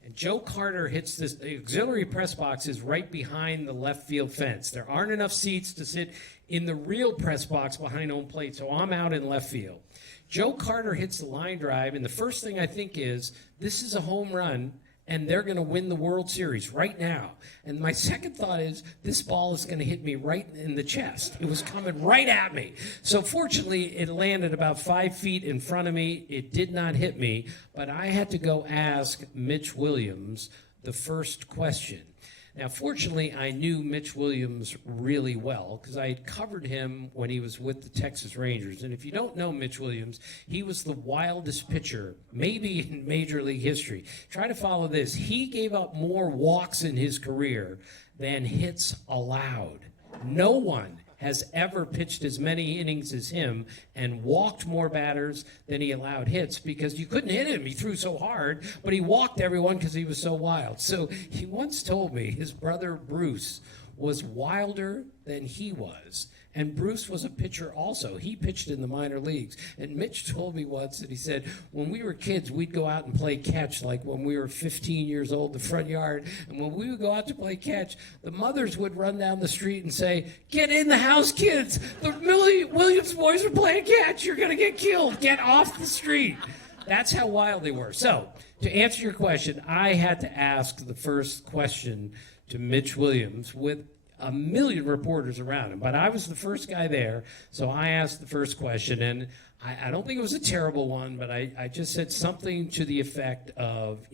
And Joe Carter hits this. The auxiliary press box is right behind the left field fence. There aren't enough seats to sit in the real press box behind home plate, so I'm out in left field. Joe Carter hits the line drive, and the first thing I think is, this is a home run, and they're going to win the World Series right now. And my second thought is, this ball is going to hit me right in the chest. It was coming right at me. So fortunately, it landed about 5 feet in front of me. It did not hit me, but I had to go ask Mitch Williams the first question. Now, fortunately, I knew Mitch Williams really well because I had covered him when he was with the Texas Rangers. And if you don't know Mitch Williams, he was the wildest pitcher, maybe in Major League history. Try to follow this. He gave up more walks in his career than hits allowed. No one has ever pitched as many innings as him and walked more batters than he allowed hits because you couldn't hit him. He threw so hard, but he walked everyone because he was so wild. So he once told me his brother Bruce was wilder than he was. And Bruce was a pitcher also. He pitched in the minor leagues. And Mitch told me once that he said, when we were kids, we'd go out and play catch, like when we were 15 years old, the front yard. And when we would go out to play catch, the mothers would run down the street and say, "Get in the house, kids. The Williams boys are playing catch. You're going to get killed. Get off the street." That's how wild they were. So, to answer your question, I had to ask the first question to Mitch Williams with a million reporters around him, but I was the first guy there, so I asked the first question, and I don't think it was a terrible one, but I just said something to the effect of,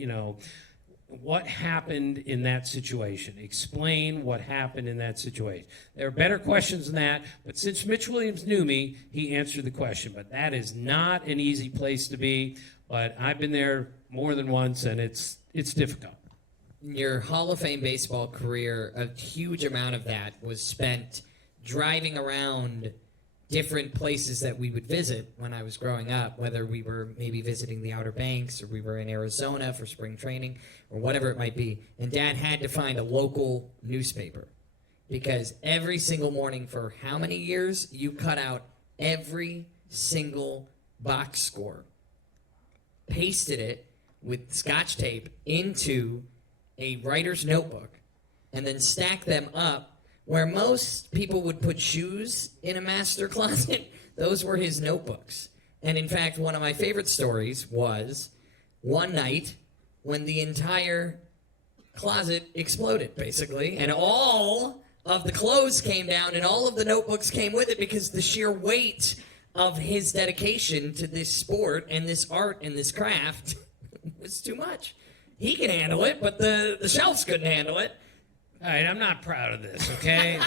what happened in that situation? Explain what happened in that situation. There are better questions than that, but since Mitch Williams knew me, he answered the question, but that is not an easy place to be, but I've been there more than once, and it's difficult. Your Hall of Fame baseball career, a huge amount of that was spent driving around different places that we would visit when I was growing up, whether we were maybe visiting the Outer Banks or we were in Arizona for spring training or whatever it might be. And Dad had to find a local newspaper because every single morning for how many years you cut out every single box score, pasted it with Scotch tape into a writer's notebook, and then stack them up where most people would put shoes in a master closet. Those were his notebooks. And in fact, one of my favorite stories was one night when the entire closet exploded, basically, and all of the clothes came down and all of the notebooks came with it because the sheer weight of his dedication to this sport and this art and this craft was too much. He can handle it, but the shelves couldn't handle it. All right, I'm not proud of this, okay?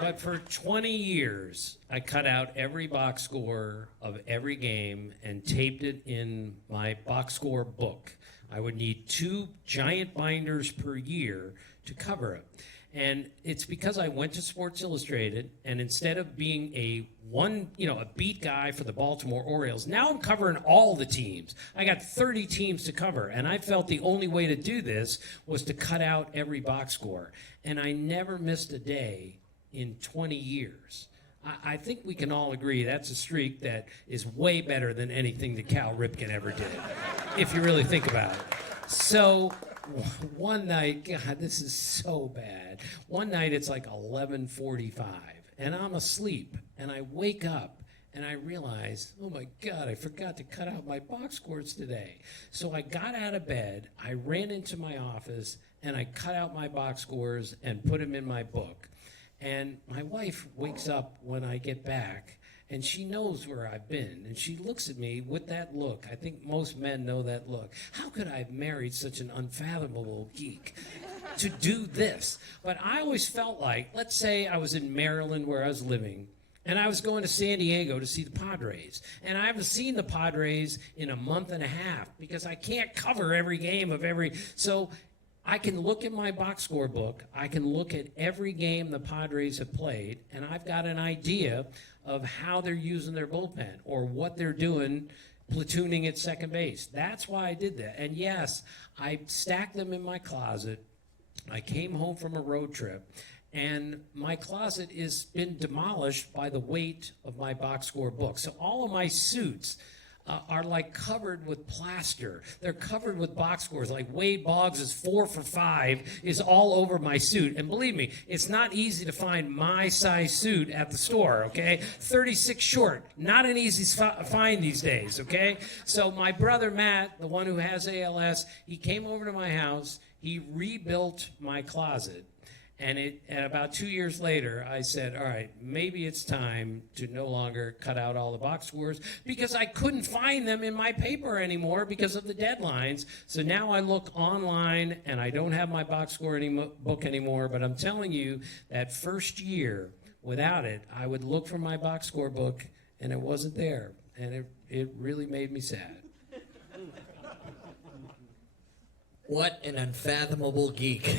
But for 20 years, I cut out every box score of every game and taped it in my box score book. I would need 2 giant binders per year to cover it. And it's because I went to Sports Illustrated, and instead of being a beat guy for the Baltimore Orioles, now I'm covering all the teams. I got 30 teams to cover, and I felt the only way to do this was to cut out every box score. And I never missed a day in 20 years. I think we can all agree that's a streak that is way better than anything that Cal Ripken ever did, if you really think about it. So one night, God, this is so bad. One night it's like 11:45, and I'm asleep, and I wake up, and I realize, oh my God, I forgot to cut out my box scores today. So I got out of bed, I ran into my office, and I cut out my box scores and put them in my book. And my wife wakes up when I get back, and she knows where I've been, and she looks at me with that look. I think most men know that look. How could I have married such an unfathomable geek to do this? But I always felt like, let's say I was in Maryland where I was living, and I was going to San Diego to see the Padres. And I haven't seen the Padres in a month and a half because I can't cover every game of every... So I can look at my box score book, I can look at every game the Padres have played, and I've got an idea of how they're using their bullpen or what they're doing platooning at second base. That's why I did that. And yes, I stacked them in my closet. I came home from a road trip, and my closet has been demolished by the weight of my box score book. So all of my suits are like covered with plaster. They're covered with box scores. Like Wade Boggs' 4 for 5 is all over my suit. And believe me, it's not easy to find my size suit at the store, okay? 36 short, not an easy find these days, okay? So my brother Matt, the one who has ALS, he came over to my house. He rebuilt my closet. And about 2 years later, I said, all right, maybe it's time to no longer cut out all the box scores because I couldn't find them in my paper anymore because of the deadlines. So now I look online, and I don't have my box score book anymore. But I'm telling you, that first year, without it, I would look for my box score book, and it wasn't there. And it really made me sad. What an unfathomable geek.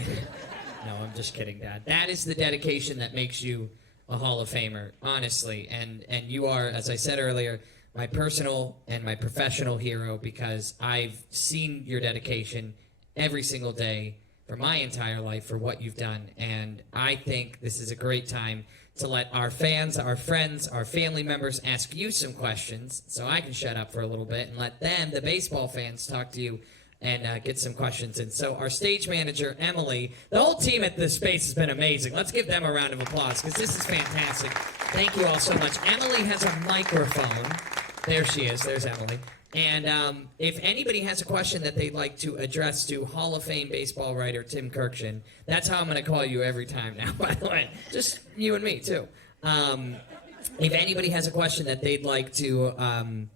No, I'm just kidding, Dad. That is the dedication that makes you a Hall of Famer, honestly. And you are, as I said earlier, my personal and my professional hero because I've seen your dedication every single day for my entire life for what you've done. And I think this is a great time to let our fans, our friends, our family members ask you some questions so I can shut up for a little bit and let them, the baseball fans, talk to you and get some questions in. So our stage manager, Emily, the whole team at this space has been amazing. Let's give them a round of applause because this is fantastic. Thank you all so much. Emily has a microphone. There she is. There's Emily. And if anybody has a question that they'd like to address to Hall of Fame baseball writer Tim Kurkjian, that's how I'm going to call you every time now, by the way. Just you and me, too. If anybody has a question that they'd like to,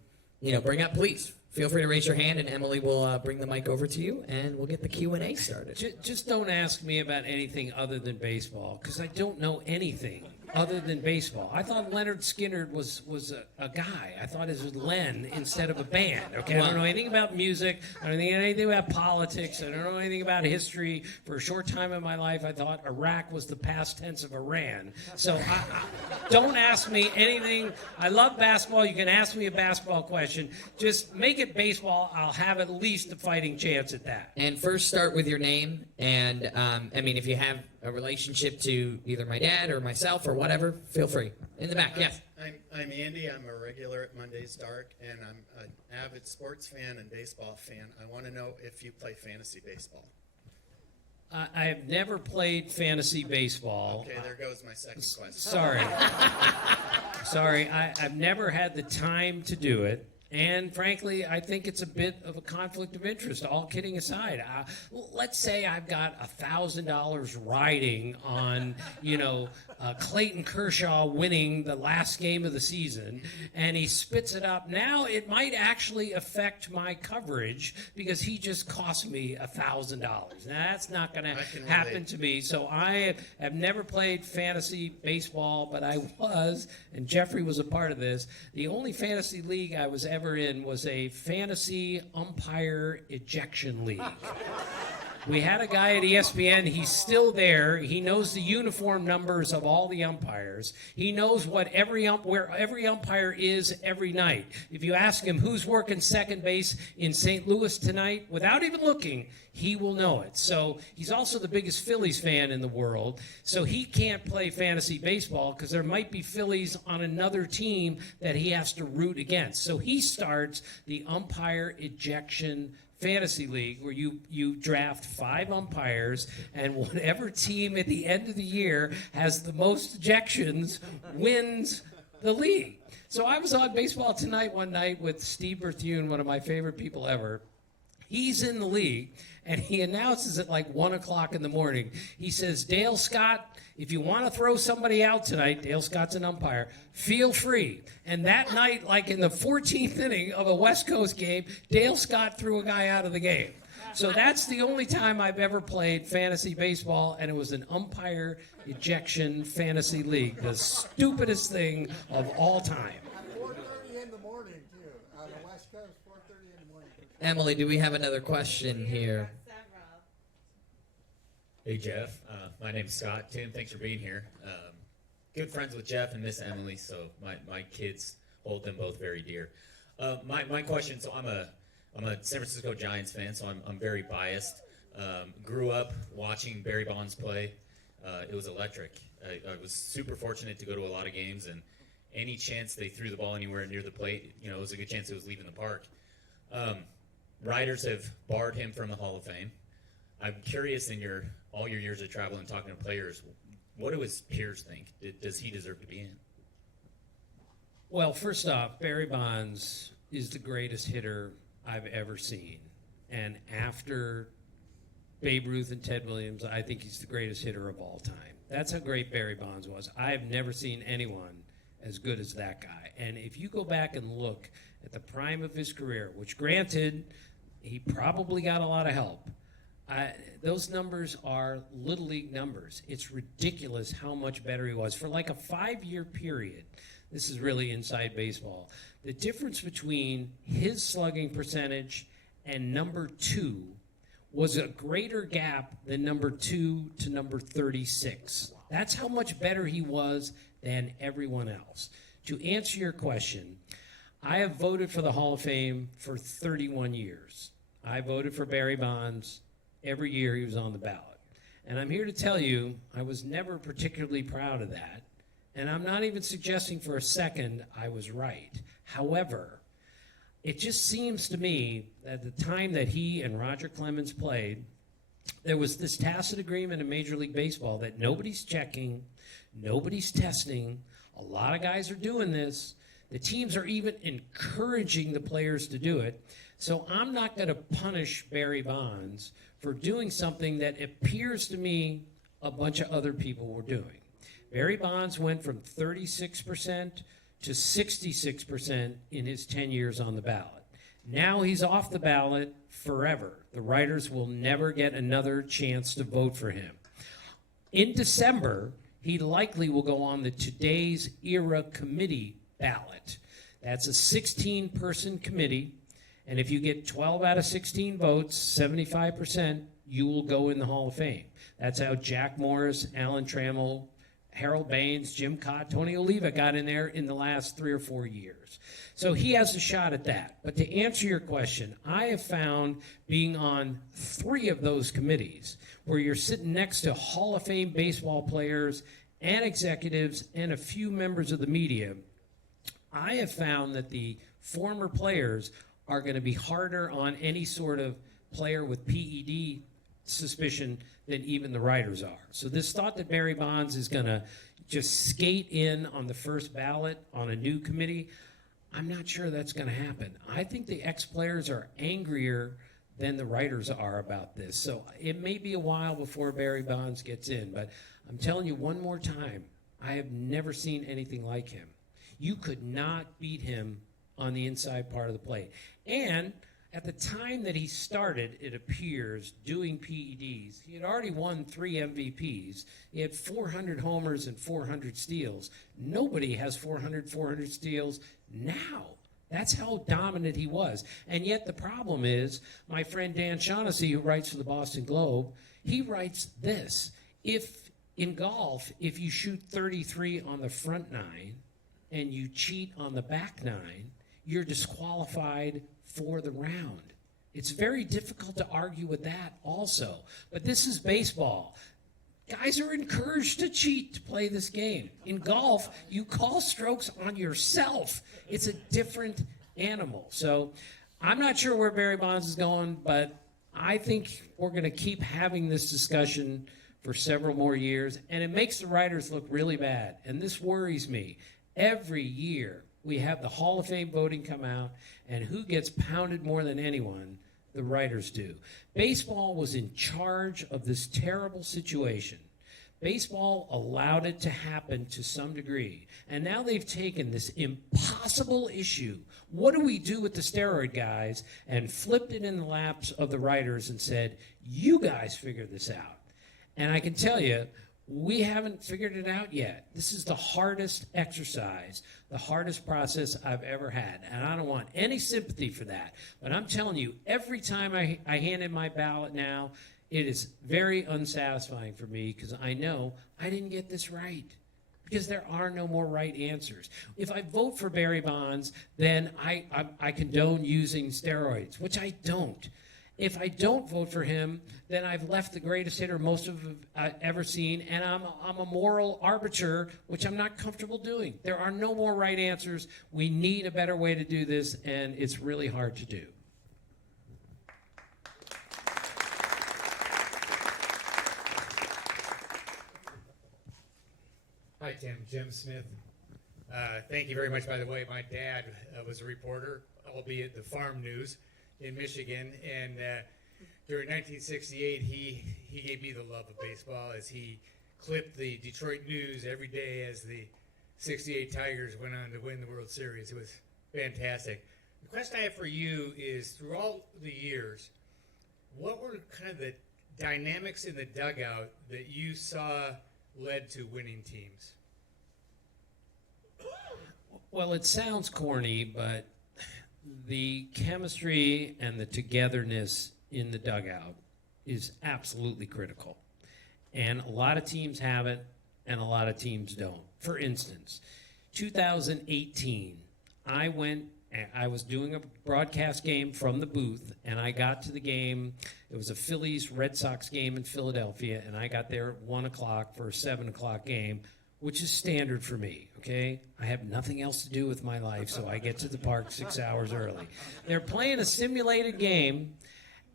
bring up, please feel free to raise your hand, and Emily will bring the mic over to you, and we'll get the Q&A started. Just don't ask me about anything other than baseball, because I don't know anything other than baseball. I thought Leonard Skinner was a guy. I thought it was Len instead of a band. Okay, I don't know anything about music. I don't know anything about politics. I don't know anything about history. For a short time in my life, I thought Iraq was the past tense of Iran. So I don't ask me anything. I love basketball. You can ask me a basketball question. Just make it baseball. I'll have at least a fighting chance at that. And first start with your name. And, if you have a relationship to either my dad or myself or whatever, feel free. In the back, yes. I'm Andy. I'm a regular at Monday's Dark, and I'm an avid sports fan and baseball fan. I want to know if you play fantasy baseball. I have never played fantasy baseball. Okay, there goes my second question. Sorry, I've never had the time to do it. And frankly, I think it's a bit of a conflict of interest, all kidding aside. Let's say I've got $1,000 riding on, Clayton Kershaw winning the last game of the season, and he spits it up. Now it might actually affect my coverage because he just cost me $1,000. Now that's not going to happen to me. So I have never played fantasy baseball, but I was, and Jeffrey was a part of this, the only fantasy league I was ever in was a fantasy umpire ejection league. We had a guy at ESPN. He's still there. He knows the uniform numbers of all the umpires. He knows what where every umpire is every night. If you ask him who's working second base in St. Louis tonight, without even looking, he will know it. So he's also the biggest Phillies fan in the world. So he can't play fantasy baseball because there might be Phillies on another team that he has to root against. So he starts the umpire ejection fantasy league where you draft 5 umpires, and whatever team at the end of the year has the most ejections wins the league. So I was on Baseball Tonight one night with Steve Berthune, one of my favorite people ever. He's in the league, and he announces at like 1 o'clock in the morning. He says, Dale Scott, if you want to throw somebody out tonight, Dale Scott's an umpire, feel free. And that night, like in the 14th inning of a West Coast game, Dale Scott threw a guy out of the game. So that's the only time I've ever played fantasy baseball, and it was an umpire ejection fantasy league, the stupidest thing of all time. 4:30 in the morning, too. On the West Coast, 4:30 in the morning. Emily, do we have another question here? Hey, Jeff. My name's Scott. Tim, thanks for being here. Good friends with Jeff and Miss Emily, so my kids hold them both very dear. My question, so I'm a San Francisco Giants fan, so I'm very biased. Grew up watching Barry Bonds play. It was electric. I was super fortunate to go to a lot of games, and any chance they threw the ball anywhere near the plate, it was a good chance it was leaving the park. Writers have barred him from the Hall of Fame. I'm curious, in all your years of travel and talking to players, what do his peers think? Does he deserve to be in? Well, first off, Barry Bonds is the greatest hitter I've ever seen. And after Babe Ruth and Ted Williams, I think he's the greatest hitter of all time. That's how great Barry Bonds was. I've never seen anyone as good as that guy. And if you go back and look at the prime of his career, which granted, he probably got a lot of help, those numbers are Little League numbers. It's ridiculous how much better he was. For like a 5-year period, this is really inside baseball, the difference between his slugging percentage and number 2 was a greater gap than number 2 to number 36. That's how much better he was than everyone else. To answer your question, I have voted for the Hall of Fame for 31 years. I voted for Barry Bonds every year he was on the ballot. And I'm here to tell you, I was never particularly proud of that. And I'm not even suggesting for a second I was right. However, it just seems to me that the time that he and Roger Clemens played, there was this tacit agreement in Major League Baseball that nobody's checking, nobody's testing. A lot of guys are doing this. The teams are even encouraging the players to do it. So I'm not going to punish Barry Bonds for doing something that appears to me a bunch of other people were doing. Barry Bonds went from 36% to 66% in his 10 years on the ballot. Now he's off the ballot forever. The writers will never get another chance to vote for him. In December, he likely will go on the Today's Era Committee ballot. That's a 16-person committee, and if you get 12 out of 16 votes, 75%, you will go in the Hall of Fame. That's how Jack Morris, Alan Trammell, Harold Baines, Jim Cott, Tony Oliva got in there in the last 3 or 4 years. So he has a shot at that. But to answer your question, I have found being on 3 of those committees where you're sitting next to Hall of Fame baseball players and executives and a few members of the media, I have found that the former players are going to be harder on any sort of player with PED suspicion than even the writers are. So this thought that Barry Bonds is going to just skate in on the first ballot on a new committee, I'm not sure that's going to happen. I think the ex-players are angrier than the writers are about this. So it may be a while before Barry Bonds gets in, but I'm telling you one more time, I have never seen anything like him. You could not beat him on the inside part of the plate. And at the time that he started, it appears, doing PEDs, he had already won 3 MVPs. He had 400 homers and 400 steals. Nobody has 400 steals now. That's how dominant he was. And yet the problem is, my friend Dan Shaughnessy, who writes for the Boston Globe, he writes this. If in golf, if you shoot 33 on the front 9 and you cheat on the back 9, you're disqualified for the round. It's very difficult to argue with that also. But this is baseball. Guys are encouraged to cheat to play this game. In golf, you call strokes on yourself. It's a different animal. So I'm not sure where Barry Bonds is going, but I think we're going to keep having this discussion for several more years, and it makes the writers look really bad. And this worries me. Every year, we have the Hall of Fame voting come out, and who gets pounded more than anyone? The writers do. Baseball was in charge of this terrible situation. Baseball allowed it to happen to some degree, and now they've taken this impossible issue, what do we do with the steroid guys, and flipped it in the laps of the writers and said, you guys figure this out. And I can tell you, we haven't figured it out yet. This is the hardest exercise, the hardest process I've ever had. And I don't want any sympathy for that. But I'm telling you, every time I hand in my ballot now, it is very unsatisfying for me because I know I didn't get this right. Because there are no more right answers. If I vote for Barry Bonds, then I condone using steroids, which I don't. If I don't vote for him, then I've left the greatest hitter most of I've ever seen, and I'm a moral arbiter, which I'm not comfortable doing. There are no more right answers. We need a better way to do this, and it's really hard to do. Hi, Tim. Jim Smith. Thank you very much. By the way, my dad was a reporter, albeit the Farm News in Michigan, and during 1968, he gave me the love of baseball as he clipped the Detroit News every day as the 68 Tigers went on to win the World Series. It was fantastic. The question I have for you is, through all the years, what were kind of the dynamics in the dugout that you saw led to winning teams? Well, it sounds corny, but the chemistry and the togetherness in the dugout is absolutely critical. And a lot of teams have it, and a lot of teams don't. For instance, 2018, I was doing a broadcast game from the booth, and I got to the game. It was a Phillies-Red Sox game in Philadelphia, and I got there at 1 o'clock for a 7 o'clock game, which is standard for me, okay? I have nothing else to do with my life, so I get to the park 6 hours early. They're playing a simulated game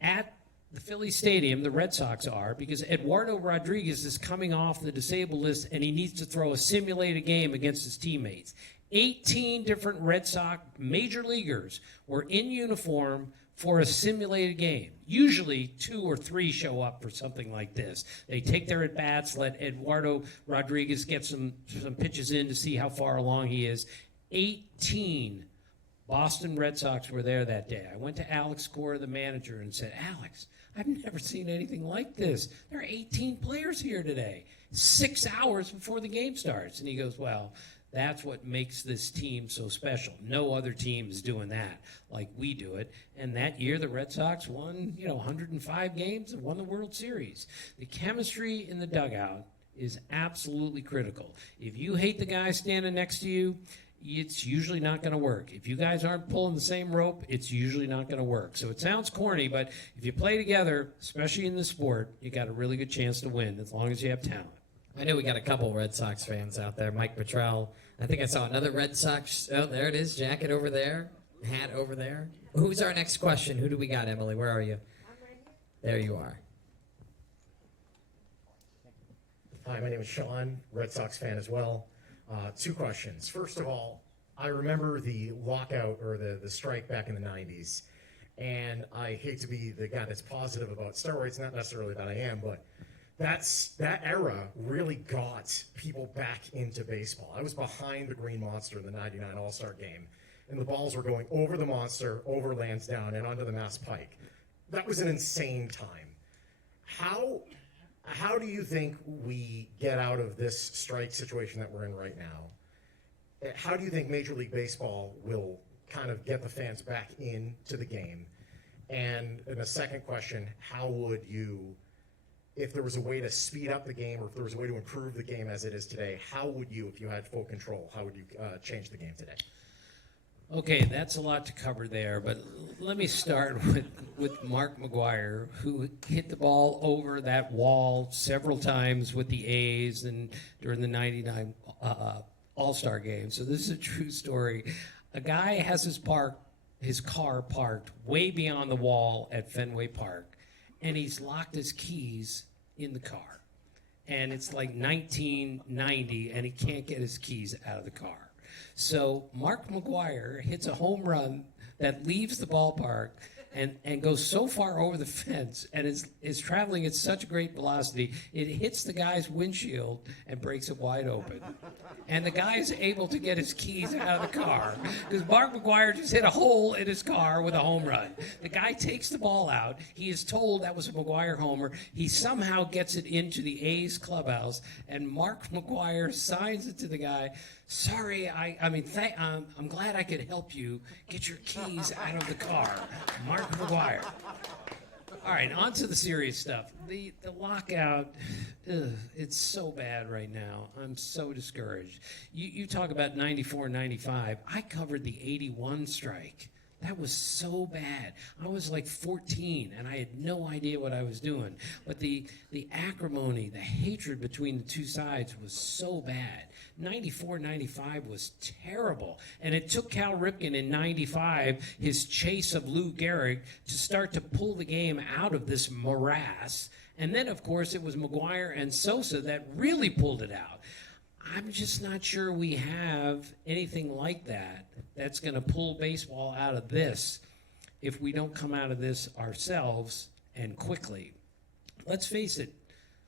at the Philly Stadium, the Red Sox are, because Eduardo Rodriguez is coming off the disabled list, and he needs to throw a simulated game against his teammates. 18 different Red Sox major leaguers were in uniform for a simulated game. Usually 2 or 3 show up for something like this. They take their at-bats, let Eduardo Rodriguez get some pitches in to see how far along he is. 18 Boston Red Sox were there that day. I went to Alex Cora, the manager, and said, Alex, I've never seen anything like this. There are 18 players here today, 6 hours before the game starts. And he goes, well, that's what makes this team so special. No other team is doing that like we do it. And that year, the Red Sox won, 105 games and won the World Series. The chemistry in the dugout is absolutely critical. If you hate the guy standing next to you, it's usually not going to work. If you guys aren't pulling the same rope, it's usually not going to work. So it sounds corny, but if you play together, especially in the sport, you got a really good chance to win as long as you have talent. I know we got a couple Red Sox fans out there. Mike Petrell. I think I saw another Red Sox. Oh, there it is. Jacket over there. Hat over there. Who's our next question? Who do we got, Emily? Where are you? There you are. Hi, my name is Sean, Red Sox fan as well. 2 questions. First of all, I remember the lockout or the strike back in the 90s, and I hate to be the guy that's positive about steroids, not necessarily that I am, but that era really got people back into baseball. I was behind the Green Monster in the 99 All-Star game, and the balls were going over the Monster, over Lansdowne, and onto the Mass Pike. That was an insane time. How do you think we get out of this strike situation that we're in right now? How do you think Major League Baseball will kind of get the fans back into the game? And in a second question, how would you, if there was a way to speed up the game or if there was a way to improve the game as it is today, how would you, if you had full control, how would you change the game today? Okay, that's a lot to cover there, but let me start with Mark McGwire, who hit the ball over that wall several times with the A's and during the 99 All-Star game. So this is a true story. A guy has his car parked way beyond the wall at Fenway Park, and he's locked his keys in the car. And it's like 1990, and he can't get his keys out of the car. So Mark McGwire hits a home run that leaves the ballpark and goes so far over the fence and is traveling at such a great velocity, it hits the guy's windshield and breaks it wide open. And the guy is able to get his keys out of the car because Mark McGwire just hit a hole in his car with a home run. The guy takes the ball out. He is told that was a McGwire homer. He somehow gets it into the A's clubhouse, and Mark McGwire signs it to the guy. Sorry, I'm glad I could help you get your keys out of the car. Mark McGwire. All right, on to the serious stuff. The lockout, it's so bad right now. I'm so discouraged. You talk about 94, 95. I covered the 81 strike. That was so bad. I was like 14, and I had no idea what I was doing. But the acrimony, the hatred between the two sides was so bad. 94, 95 was terrible. And it took Cal Ripken in 95, his chase of Lou Gehrig, to start to pull the game out of this morass. And then, of course, it was McGwire and Sosa that really pulled it out. I'm just not sure we have anything like that that's going to pull baseball out of this if we don't come out of this ourselves and quickly. Let's face it.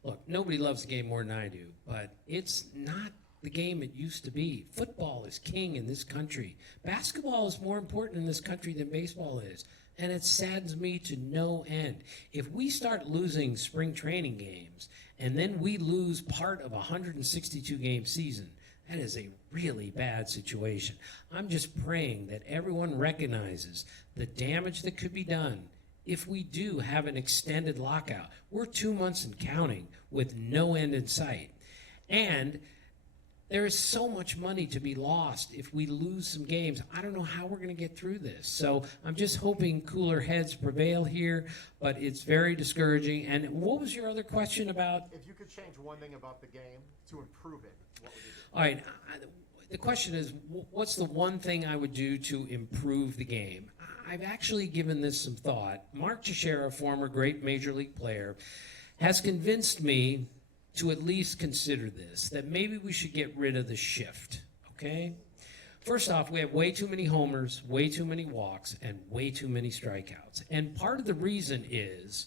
Look, nobody loves the game more than I do, but it's not the game it used to be. Football is king in this country. Basketball is more important in this country than baseball is, and it saddens me to no end. If we start losing spring training games and then we lose part of a 162-game season, that is a really bad situation. I'm just praying that everyone recognizes the damage that could be done if we do have an extended lockout. We're 2 months and counting with no end in sight. And there is so much money to be lost if we lose some games. I don't know how we're going to get through this. So I'm just hoping cooler heads prevail here, but it's very discouraging. And what was your other question about? If you could change one thing about the game to improve it, what would you do? All right. The question is, what's the one thing I would do to improve the game? I've actually given this some thought. Mark Teixeira, former great Major League player, has convinced me to at least consider this, that maybe we should get rid of the shift, okay? First off, we have way too many homers, way too many walks, and way too many strikeouts. And part of the reason is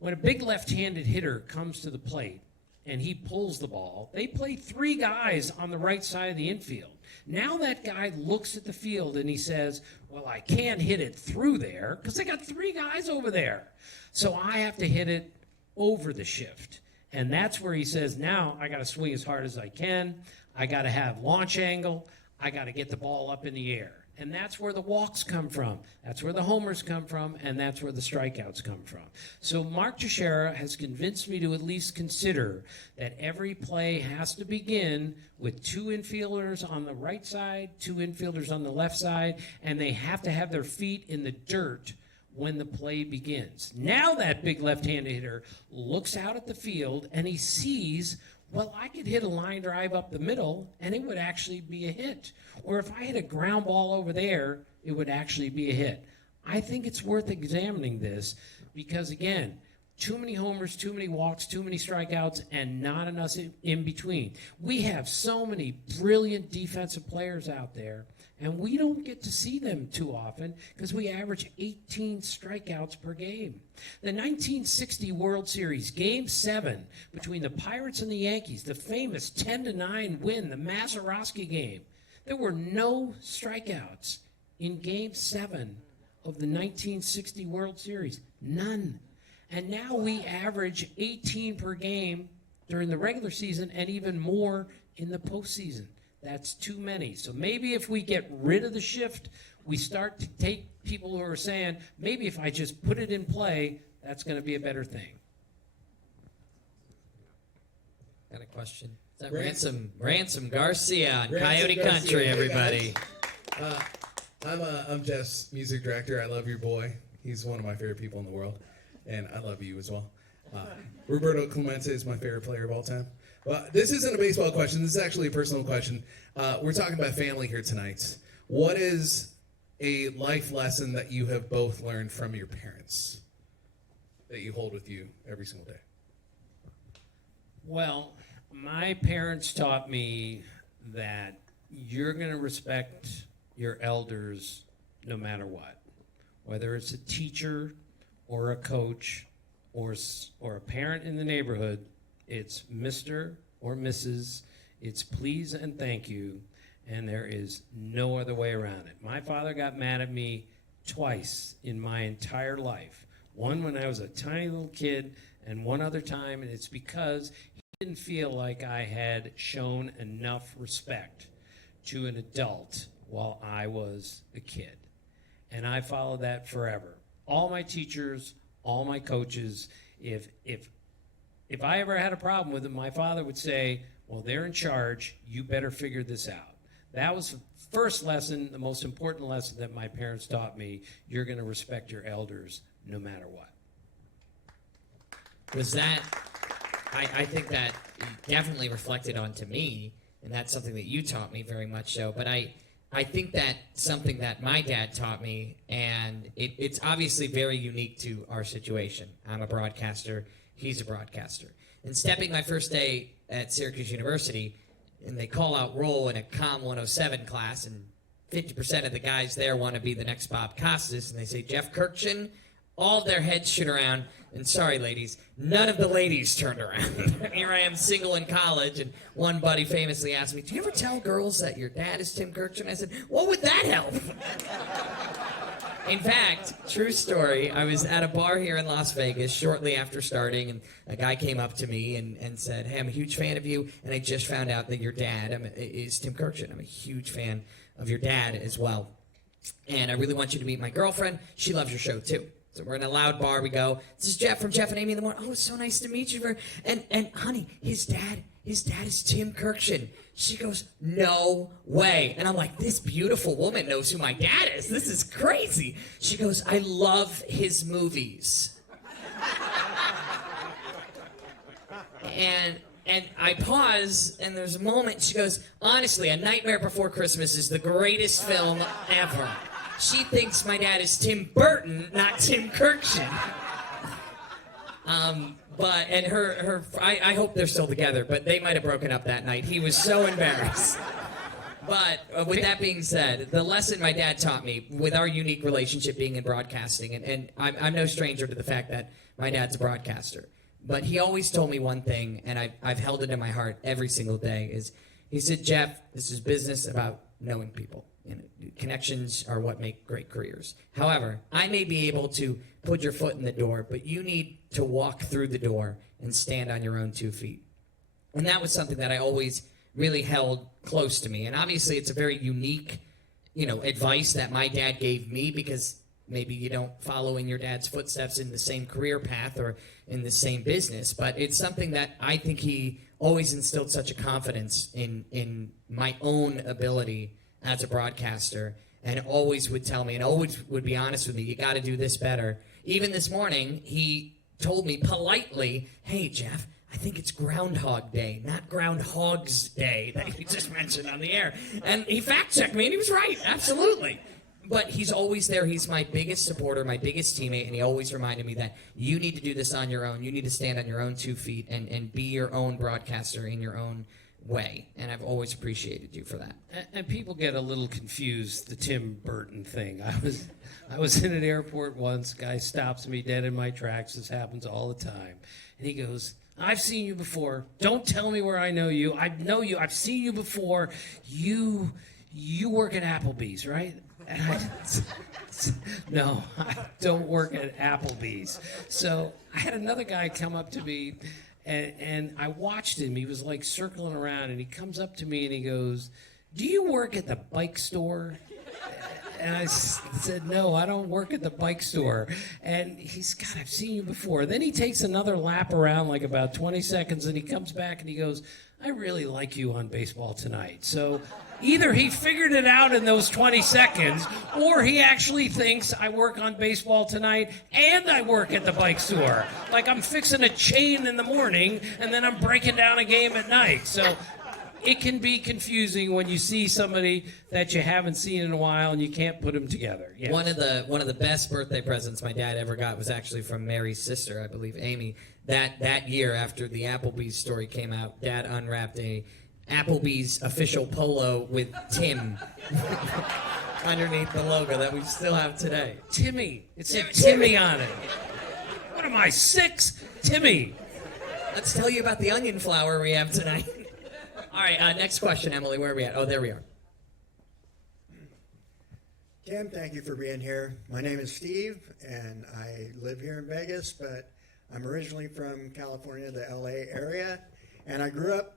when a big left-handed hitter comes to the plate and he pulls the ball, they play 3 guys on the right side of the infield. Now that guy looks at the field and he says, well, I can't hit it through there because I got 3 guys over there. So I have to hit it over the shift. And that's where he says, now I got to swing as hard as I can. I got to have launch angle. I got to get the ball up in the air. And that's where the walks come from. That's where the homers come from. And that's where the strikeouts come from. So Mark Teixeira has convinced me to at least consider that every play has to begin with 2 infielders on the right side, 2 infielders on the left side, and they have to have their feet in the dirt when the play begins. Now that big left-handed hitter looks out at the field and he sees, well, I could hit a line drive up the middle and it would actually be a hit. Or if I hit a ground ball over there, it would actually be a hit. I think it's worth examining this because, again, too many homers, too many walks, too many strikeouts, and not enough in between. We have so many brilliant defensive players out there, and we don't get to see them too often because we average 18 strikeouts per game. The 1960 World Series, Game 7 between the Pirates and the Yankees, the famous 10-9 win, the Mazeroski game, there were no strikeouts in Game 7 of the 1960 World Series. None. And now we average 18 per game during the regular season and even more in the postseason. That's too many. So maybe if we get rid of the shift, we start to take people who are saying, maybe if I just put it in play, that's going to be a better thing. Got a question? Is that Ransom Garcia on Ransom Coyote Garcia. Country, Hey, everybody. I'm Jeff's music director. I love your boy. He's one of my favorite people in the world, and I love you as well. Roberto Clemente is my favorite player of all time. But this isn't a baseball question. This is actually a personal question. We're talking about family here tonight. What is a life lesson that you have both learned from your parents that you hold with you every single day? Well, my parents taught me that you're going to respect your elders no matter what, whether it's a teacher or a coach or a parent in the neighborhood. It's Mr. or Mrs. It's please and thank you, and there is no other way around it. My father got mad at me twice in my entire life. One when I was a tiny little kid, and one other time, and it's because he didn't feel like I had shown enough respect to an adult while I was a kid. And I followed that forever. All my teachers, all my coaches, if I ever had a problem with them, my father would say, well, they're in charge. You better figure this out. That was the first lesson, the most important lesson that my parents taught me. You're going to respect your elders no matter what. Was that, I think that definitely reflected onto me, and that's something that you taught me very much so. But I think that something that my dad taught me, and it's obviously very unique to our situation. I'm a broadcaster. He's a broadcaster. And stepping my first day at Syracuse University, and they call out roll in a COM 107 class, and 50% of the guys there want to be the next Bob Costas, and they say, Jeff Kurkjian, all of their heads shoot around, and sorry, ladies, none of the ladies turned around. Here I am single in college, and one buddy famously asked me, do you ever tell girls that your dad is Tim Kurkjian? I said, what would that help? In fact, true story, I was at a bar here in Las Vegas shortly after starting, and a guy came up to me and said, hey, I'm a huge fan of you, and I just found out that your dad is Tim Kurkjian. I'm a huge fan of your dad as well, and I really want you to meet my girlfriend. She loves your show, too. So we're in a loud bar. We go, this is Jeff from Jeff and Amy in the Morning. Oh, it's so nice to meet you. And honey, his dad is Tim Kurkjian. She goes, no way. And I'm like, this beautiful woman knows who my dad is. This is crazy. She goes, I love his movies. And I pause, and there's a moment. She goes, honestly, A Nightmare Before Christmas is the greatest film ever. She thinks my dad is Tim Burton, not Tim Kurkjian. I hope they're still together, but they might have broken up that night. He was so embarrassed. But with that being said, the lesson my dad taught me with our unique relationship being in broadcasting, and I'm no stranger to the fact that my dad's a broadcaster, but he always told me one thing, and I've held it in my heart every single day, is he said, Jeff, this is business about knowing people. Connections are what make great careers. However, I may be able to put your foot in the door, but you need to walk through the door and stand on your own 2 feet. And that was something that I always really held close to me. And obviously it's a very unique, advice that my dad gave me, because maybe you don't follow in your dad's footsteps in the same career path or in the same business, but it's something that I think he always instilled such a confidence in my own ability as a broadcaster, and always would tell me and always would be honest with me, you got to do this better. Even this morning, he told me politely, hey, Jeff, I think it's Groundhog Day, not Groundhog's Day that you just mentioned on the air. And he fact-checked me, and he was right, absolutely. But he's always there. He's my biggest supporter, my biggest teammate, and he always reminded me that you need to do this on your own. You need to stand on your own 2 feet and be your own broadcaster in your own way, and I've always appreciated you for that. And people get a little confused, the Tim Burton thing. I was in an airport once, guy stops me dead in my tracks. This happens all the time. And he goes, I've seen you before. Don't tell me where I know you. I know you. I've seen you before. You work at Applebee's, right? And no, I don't work at Applebee's. So I had another guy come up to me, and I watched him. He was like circling around, and he comes up to me and he goes, do you work at the bike store? And I said, no, I don't work at the bike store. And he's, God, I've seen you before. Then he takes another lap around, like about 20 seconds, and he comes back and he goes, I really like you on Baseball Tonight. So either he figured it out in those 20 seconds, or he actually thinks I work on Baseball Tonight and I work at the bike store. Like I'm fixing a chain in the morning and then I'm breaking down a game at night. So it can be confusing when you see somebody that you haven't seen in a while and you can't put them together. Yes. One of the best birthday presents my dad ever got was actually from Mary's sister, I believe, Amy. That year after the Applebee's story came out, Dad unwrapped a Applebee's official polo with Tim underneath the logo that we still have today. Timmy. It said Timmy on it. What am I, 6? Timmy. Let's tell you about the onion flour we have tonight. All right, next question, Emily. Where are we at? Oh, there we are. Tim, thank you for being here. My name is Steve, and I live here in Vegas, but I'm originally from California, the LA area, and I grew up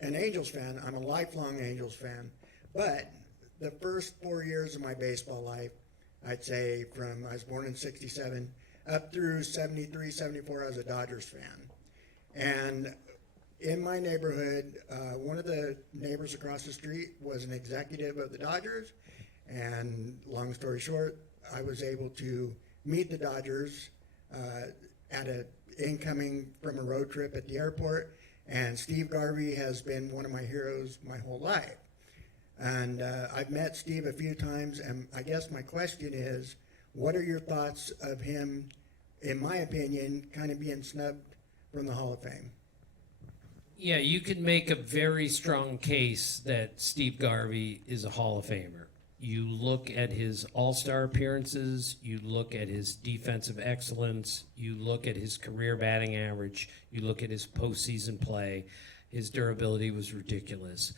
an Angels fan. I'm a lifelong Angels fan, but the first 4 years of my baseball life, I'd say I was born in 67, up through 73, 74, I was a Dodgers fan. And in my neighborhood, one of the neighbors across the street was an executive of the Dodgers, and long story short, I was able to meet the Dodgers incoming from a road trip at the airport, and Steve Garvey has been one of my heroes my whole life. And I've met Steve a few times, and I guess my question is, what are your thoughts of him, in my opinion, kind of being snubbed from the Hall of Fame? Yeah, you can make a very strong case that Steve Garvey is a Hall of Famer. You look at his all-star appearances, you look at his defensive excellence, you look at his career batting average, you look at his postseason play, his durability was ridiculous.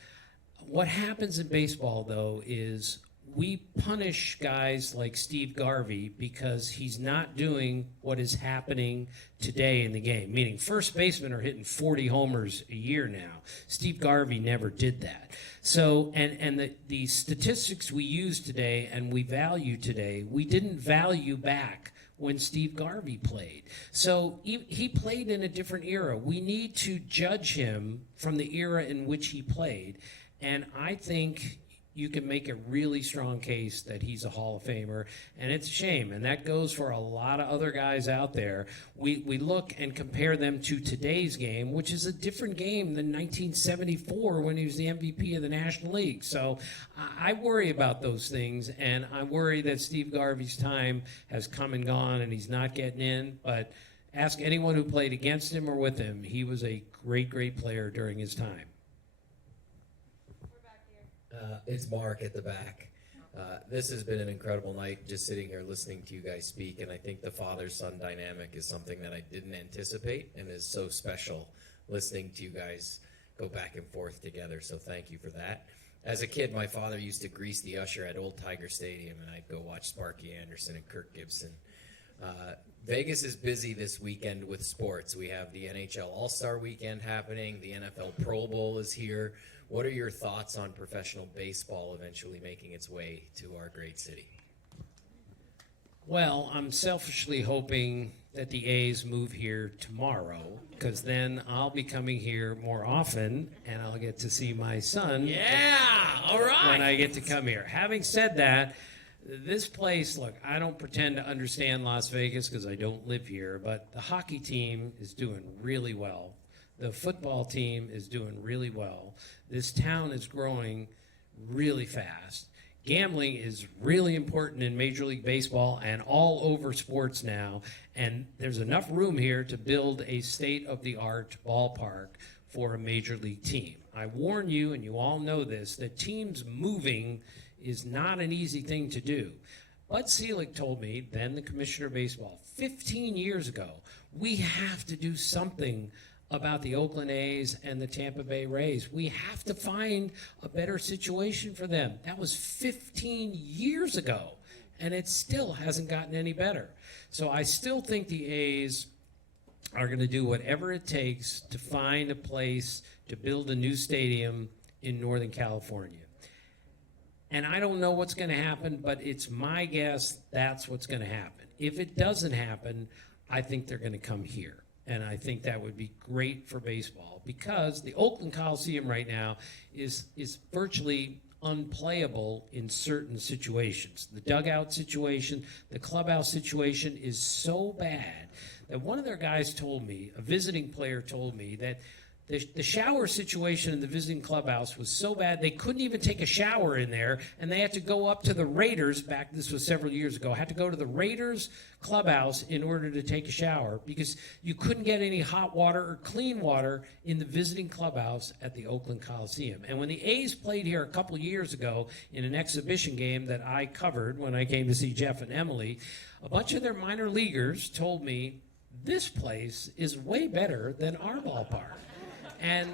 What happens in baseball, though, is we punish guys like Steve Garvey because he's not doing what is happening today in the game, meaning first basemen are hitting 40 homers a year now. Steve Garvey never did that. So, and the statistics we use today and we value today, we didn't value back when Steve Garvey played. So he played in a different era. We need to judge him from the era in which he played. And I think you can make a really strong case that he's a Hall of Famer, and it's a shame, and that goes for a lot of other guys out there. We look and compare them to today's game, which is a different game than 1974 when he was the MVP of the National League. So I worry about those things, and I worry that Steve Garvey's time has come and gone, and he's not getting in, but ask anyone who played against him or with him. He was a great, great player during his time. It's Mark at the back. This has been an incredible night, just sitting here listening to you guys speak, and I think the father-son dynamic is something that I didn't anticipate and is so special, listening to you guys go back and forth together, so thank you for that. As a kid, my father used to grease the usher at Old Tiger Stadium, and I'd go watch Sparky Anderson and Kirk Gibson. Vegas is busy this weekend with sports. We have the NHL All-Star Weekend happening. The NFL Pro Bowl is here. What are your thoughts on professional baseball eventually making its way to our great city? Well, I'm selfishly hoping that the A's move here tomorrow, because then I'll be coming here more often, and I'll get to see my son. Yeah, all right. When I get to come here. Having said that, this place, look, I don't pretend to understand Las Vegas because I don't live here, but the hockey team is doing really well. The football team is doing really well. This town is growing really fast. Gambling is really important in Major League Baseball and all over sports now, and there's enough room here to build a state-of-the-art ballpark for a Major League team. I warn you, and you all know this, that teams moving is not an easy thing to do. Bud Selig told me, then the commissioner of baseball, 15 years ago, we have to do something about the Oakland A's and the Tampa Bay Rays. We have to find a better situation for them. That was 15 years ago, and it still hasn't gotten any better. So I still think the A's are going to do whatever it takes to find a place to build a new stadium in Northern California. And I don't know what's going to happen, but it's my guess that's what's going to happen. If it doesn't happen, I think they're going to come here. And I think that would be great for baseball, because the Oakland Coliseum right now is virtually unplayable in certain situations. The dugout situation, the clubhouse situation is so bad that one of their guys told me, a visiting player told me, that the shower situation in the visiting clubhouse was so bad they couldn't even take a shower in there, and they had to go up to the Raiders, this was several years ago, had to go to the Raiders clubhouse in order to take a shower because you couldn't get any hot water or clean water in the visiting clubhouse at the Oakland Coliseum. And when the A's played here a couple years ago in an exhibition game that I covered when I came to see Jeff and Emily, a bunch of their minor leaguers told me, this place is way better than our ballpark. And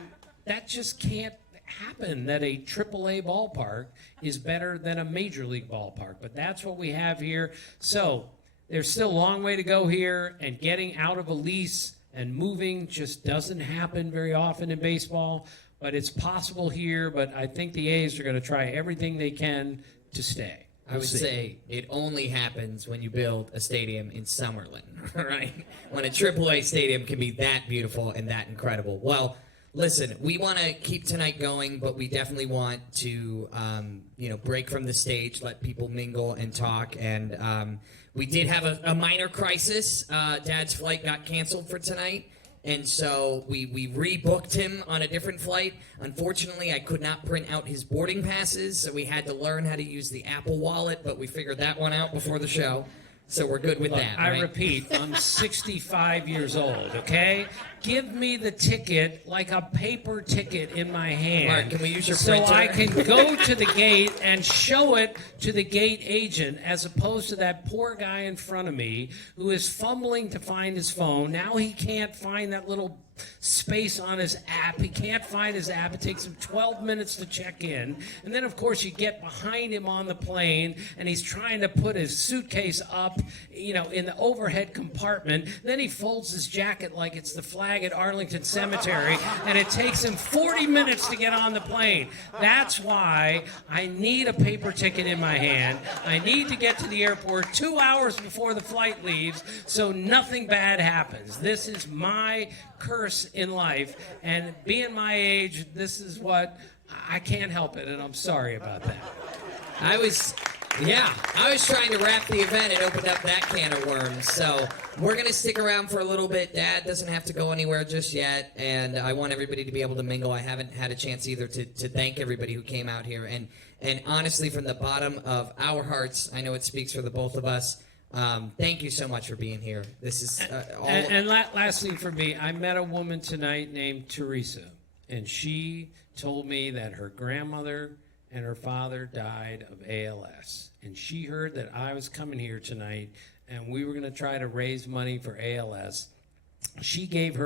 that just can't happen, that a AAA ballpark is better than a Major League ballpark. But that's what we have here. So there's still a long way to go here, and getting out of a lease and moving just doesn't happen very often in baseball. But it's possible here, but I think the A's are going to try everything they can to stay. I would say it only happens when you build a stadium in Summerlin, right? When a AAA stadium can be that beautiful and that incredible. Well, listen, we want to keep tonight going, but we definitely want to, break from the stage, let people mingle and talk. And we did have a minor crisis. Dad's flight got canceled for tonight. And so we rebooked him on a different flight. Unfortunately, I could not print out his boarding passes, so we had to learn how to use the Apple Wallet, but we figured that one out before the show. So we're good with that, I right? repeat, I'm 65 years old, okay? Give me the ticket like a paper ticket in my hand. Mark, can we use your so printer? I can go to the gate and show it to the gate agent, as opposed to that poor guy in front of me who is fumbling to find his phone. Now he can't find that little space on his app. He can't find his app. It takes him 12 minutes to check in. And then, of course, you get behind him on the plane, and he's trying to put his suitcase up, in the overhead compartment. Then he folds his jacket like it's the flag at Arlington Cemetery, and it takes him 40 minutes to get on the plane. That's why I need a paper ticket in my hand. I need to get to the airport 2 hours before the flight leaves so nothing bad happens. This is my curse in life, and being my age, this is what I can't help it, and I'm sorry about that. I was trying to wrap the event and opened up that can of worms. So we're going to stick around for a little bit. Dad doesn't have to go anywhere just yet, and I want everybody to be able to mingle. I haven't had a chance either to thank everybody who came out here. And honestly, from the bottom of our hearts, I know it speaks for the both of us. Thank you so much for being here. This is all. And last thing for me, I met a woman tonight named Teresa, and she told me that her grandmother and her father died of ALS. And she heard that I was coming here tonight, and we were going to try to raise money for ALS. She gave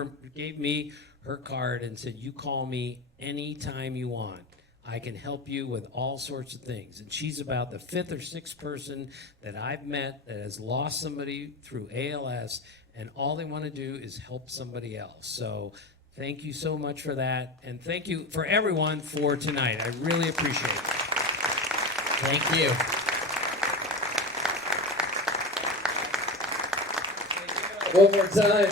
me her card and said, "You call me anytime you want. I can help you with all sorts of things." And she's about the 5th or 6th person that I've met that has lost somebody through ALS, and all they want to do is help somebody else. So thank you so much for that, and thank you for everyone for tonight. I really appreciate it. Thank you. One more time.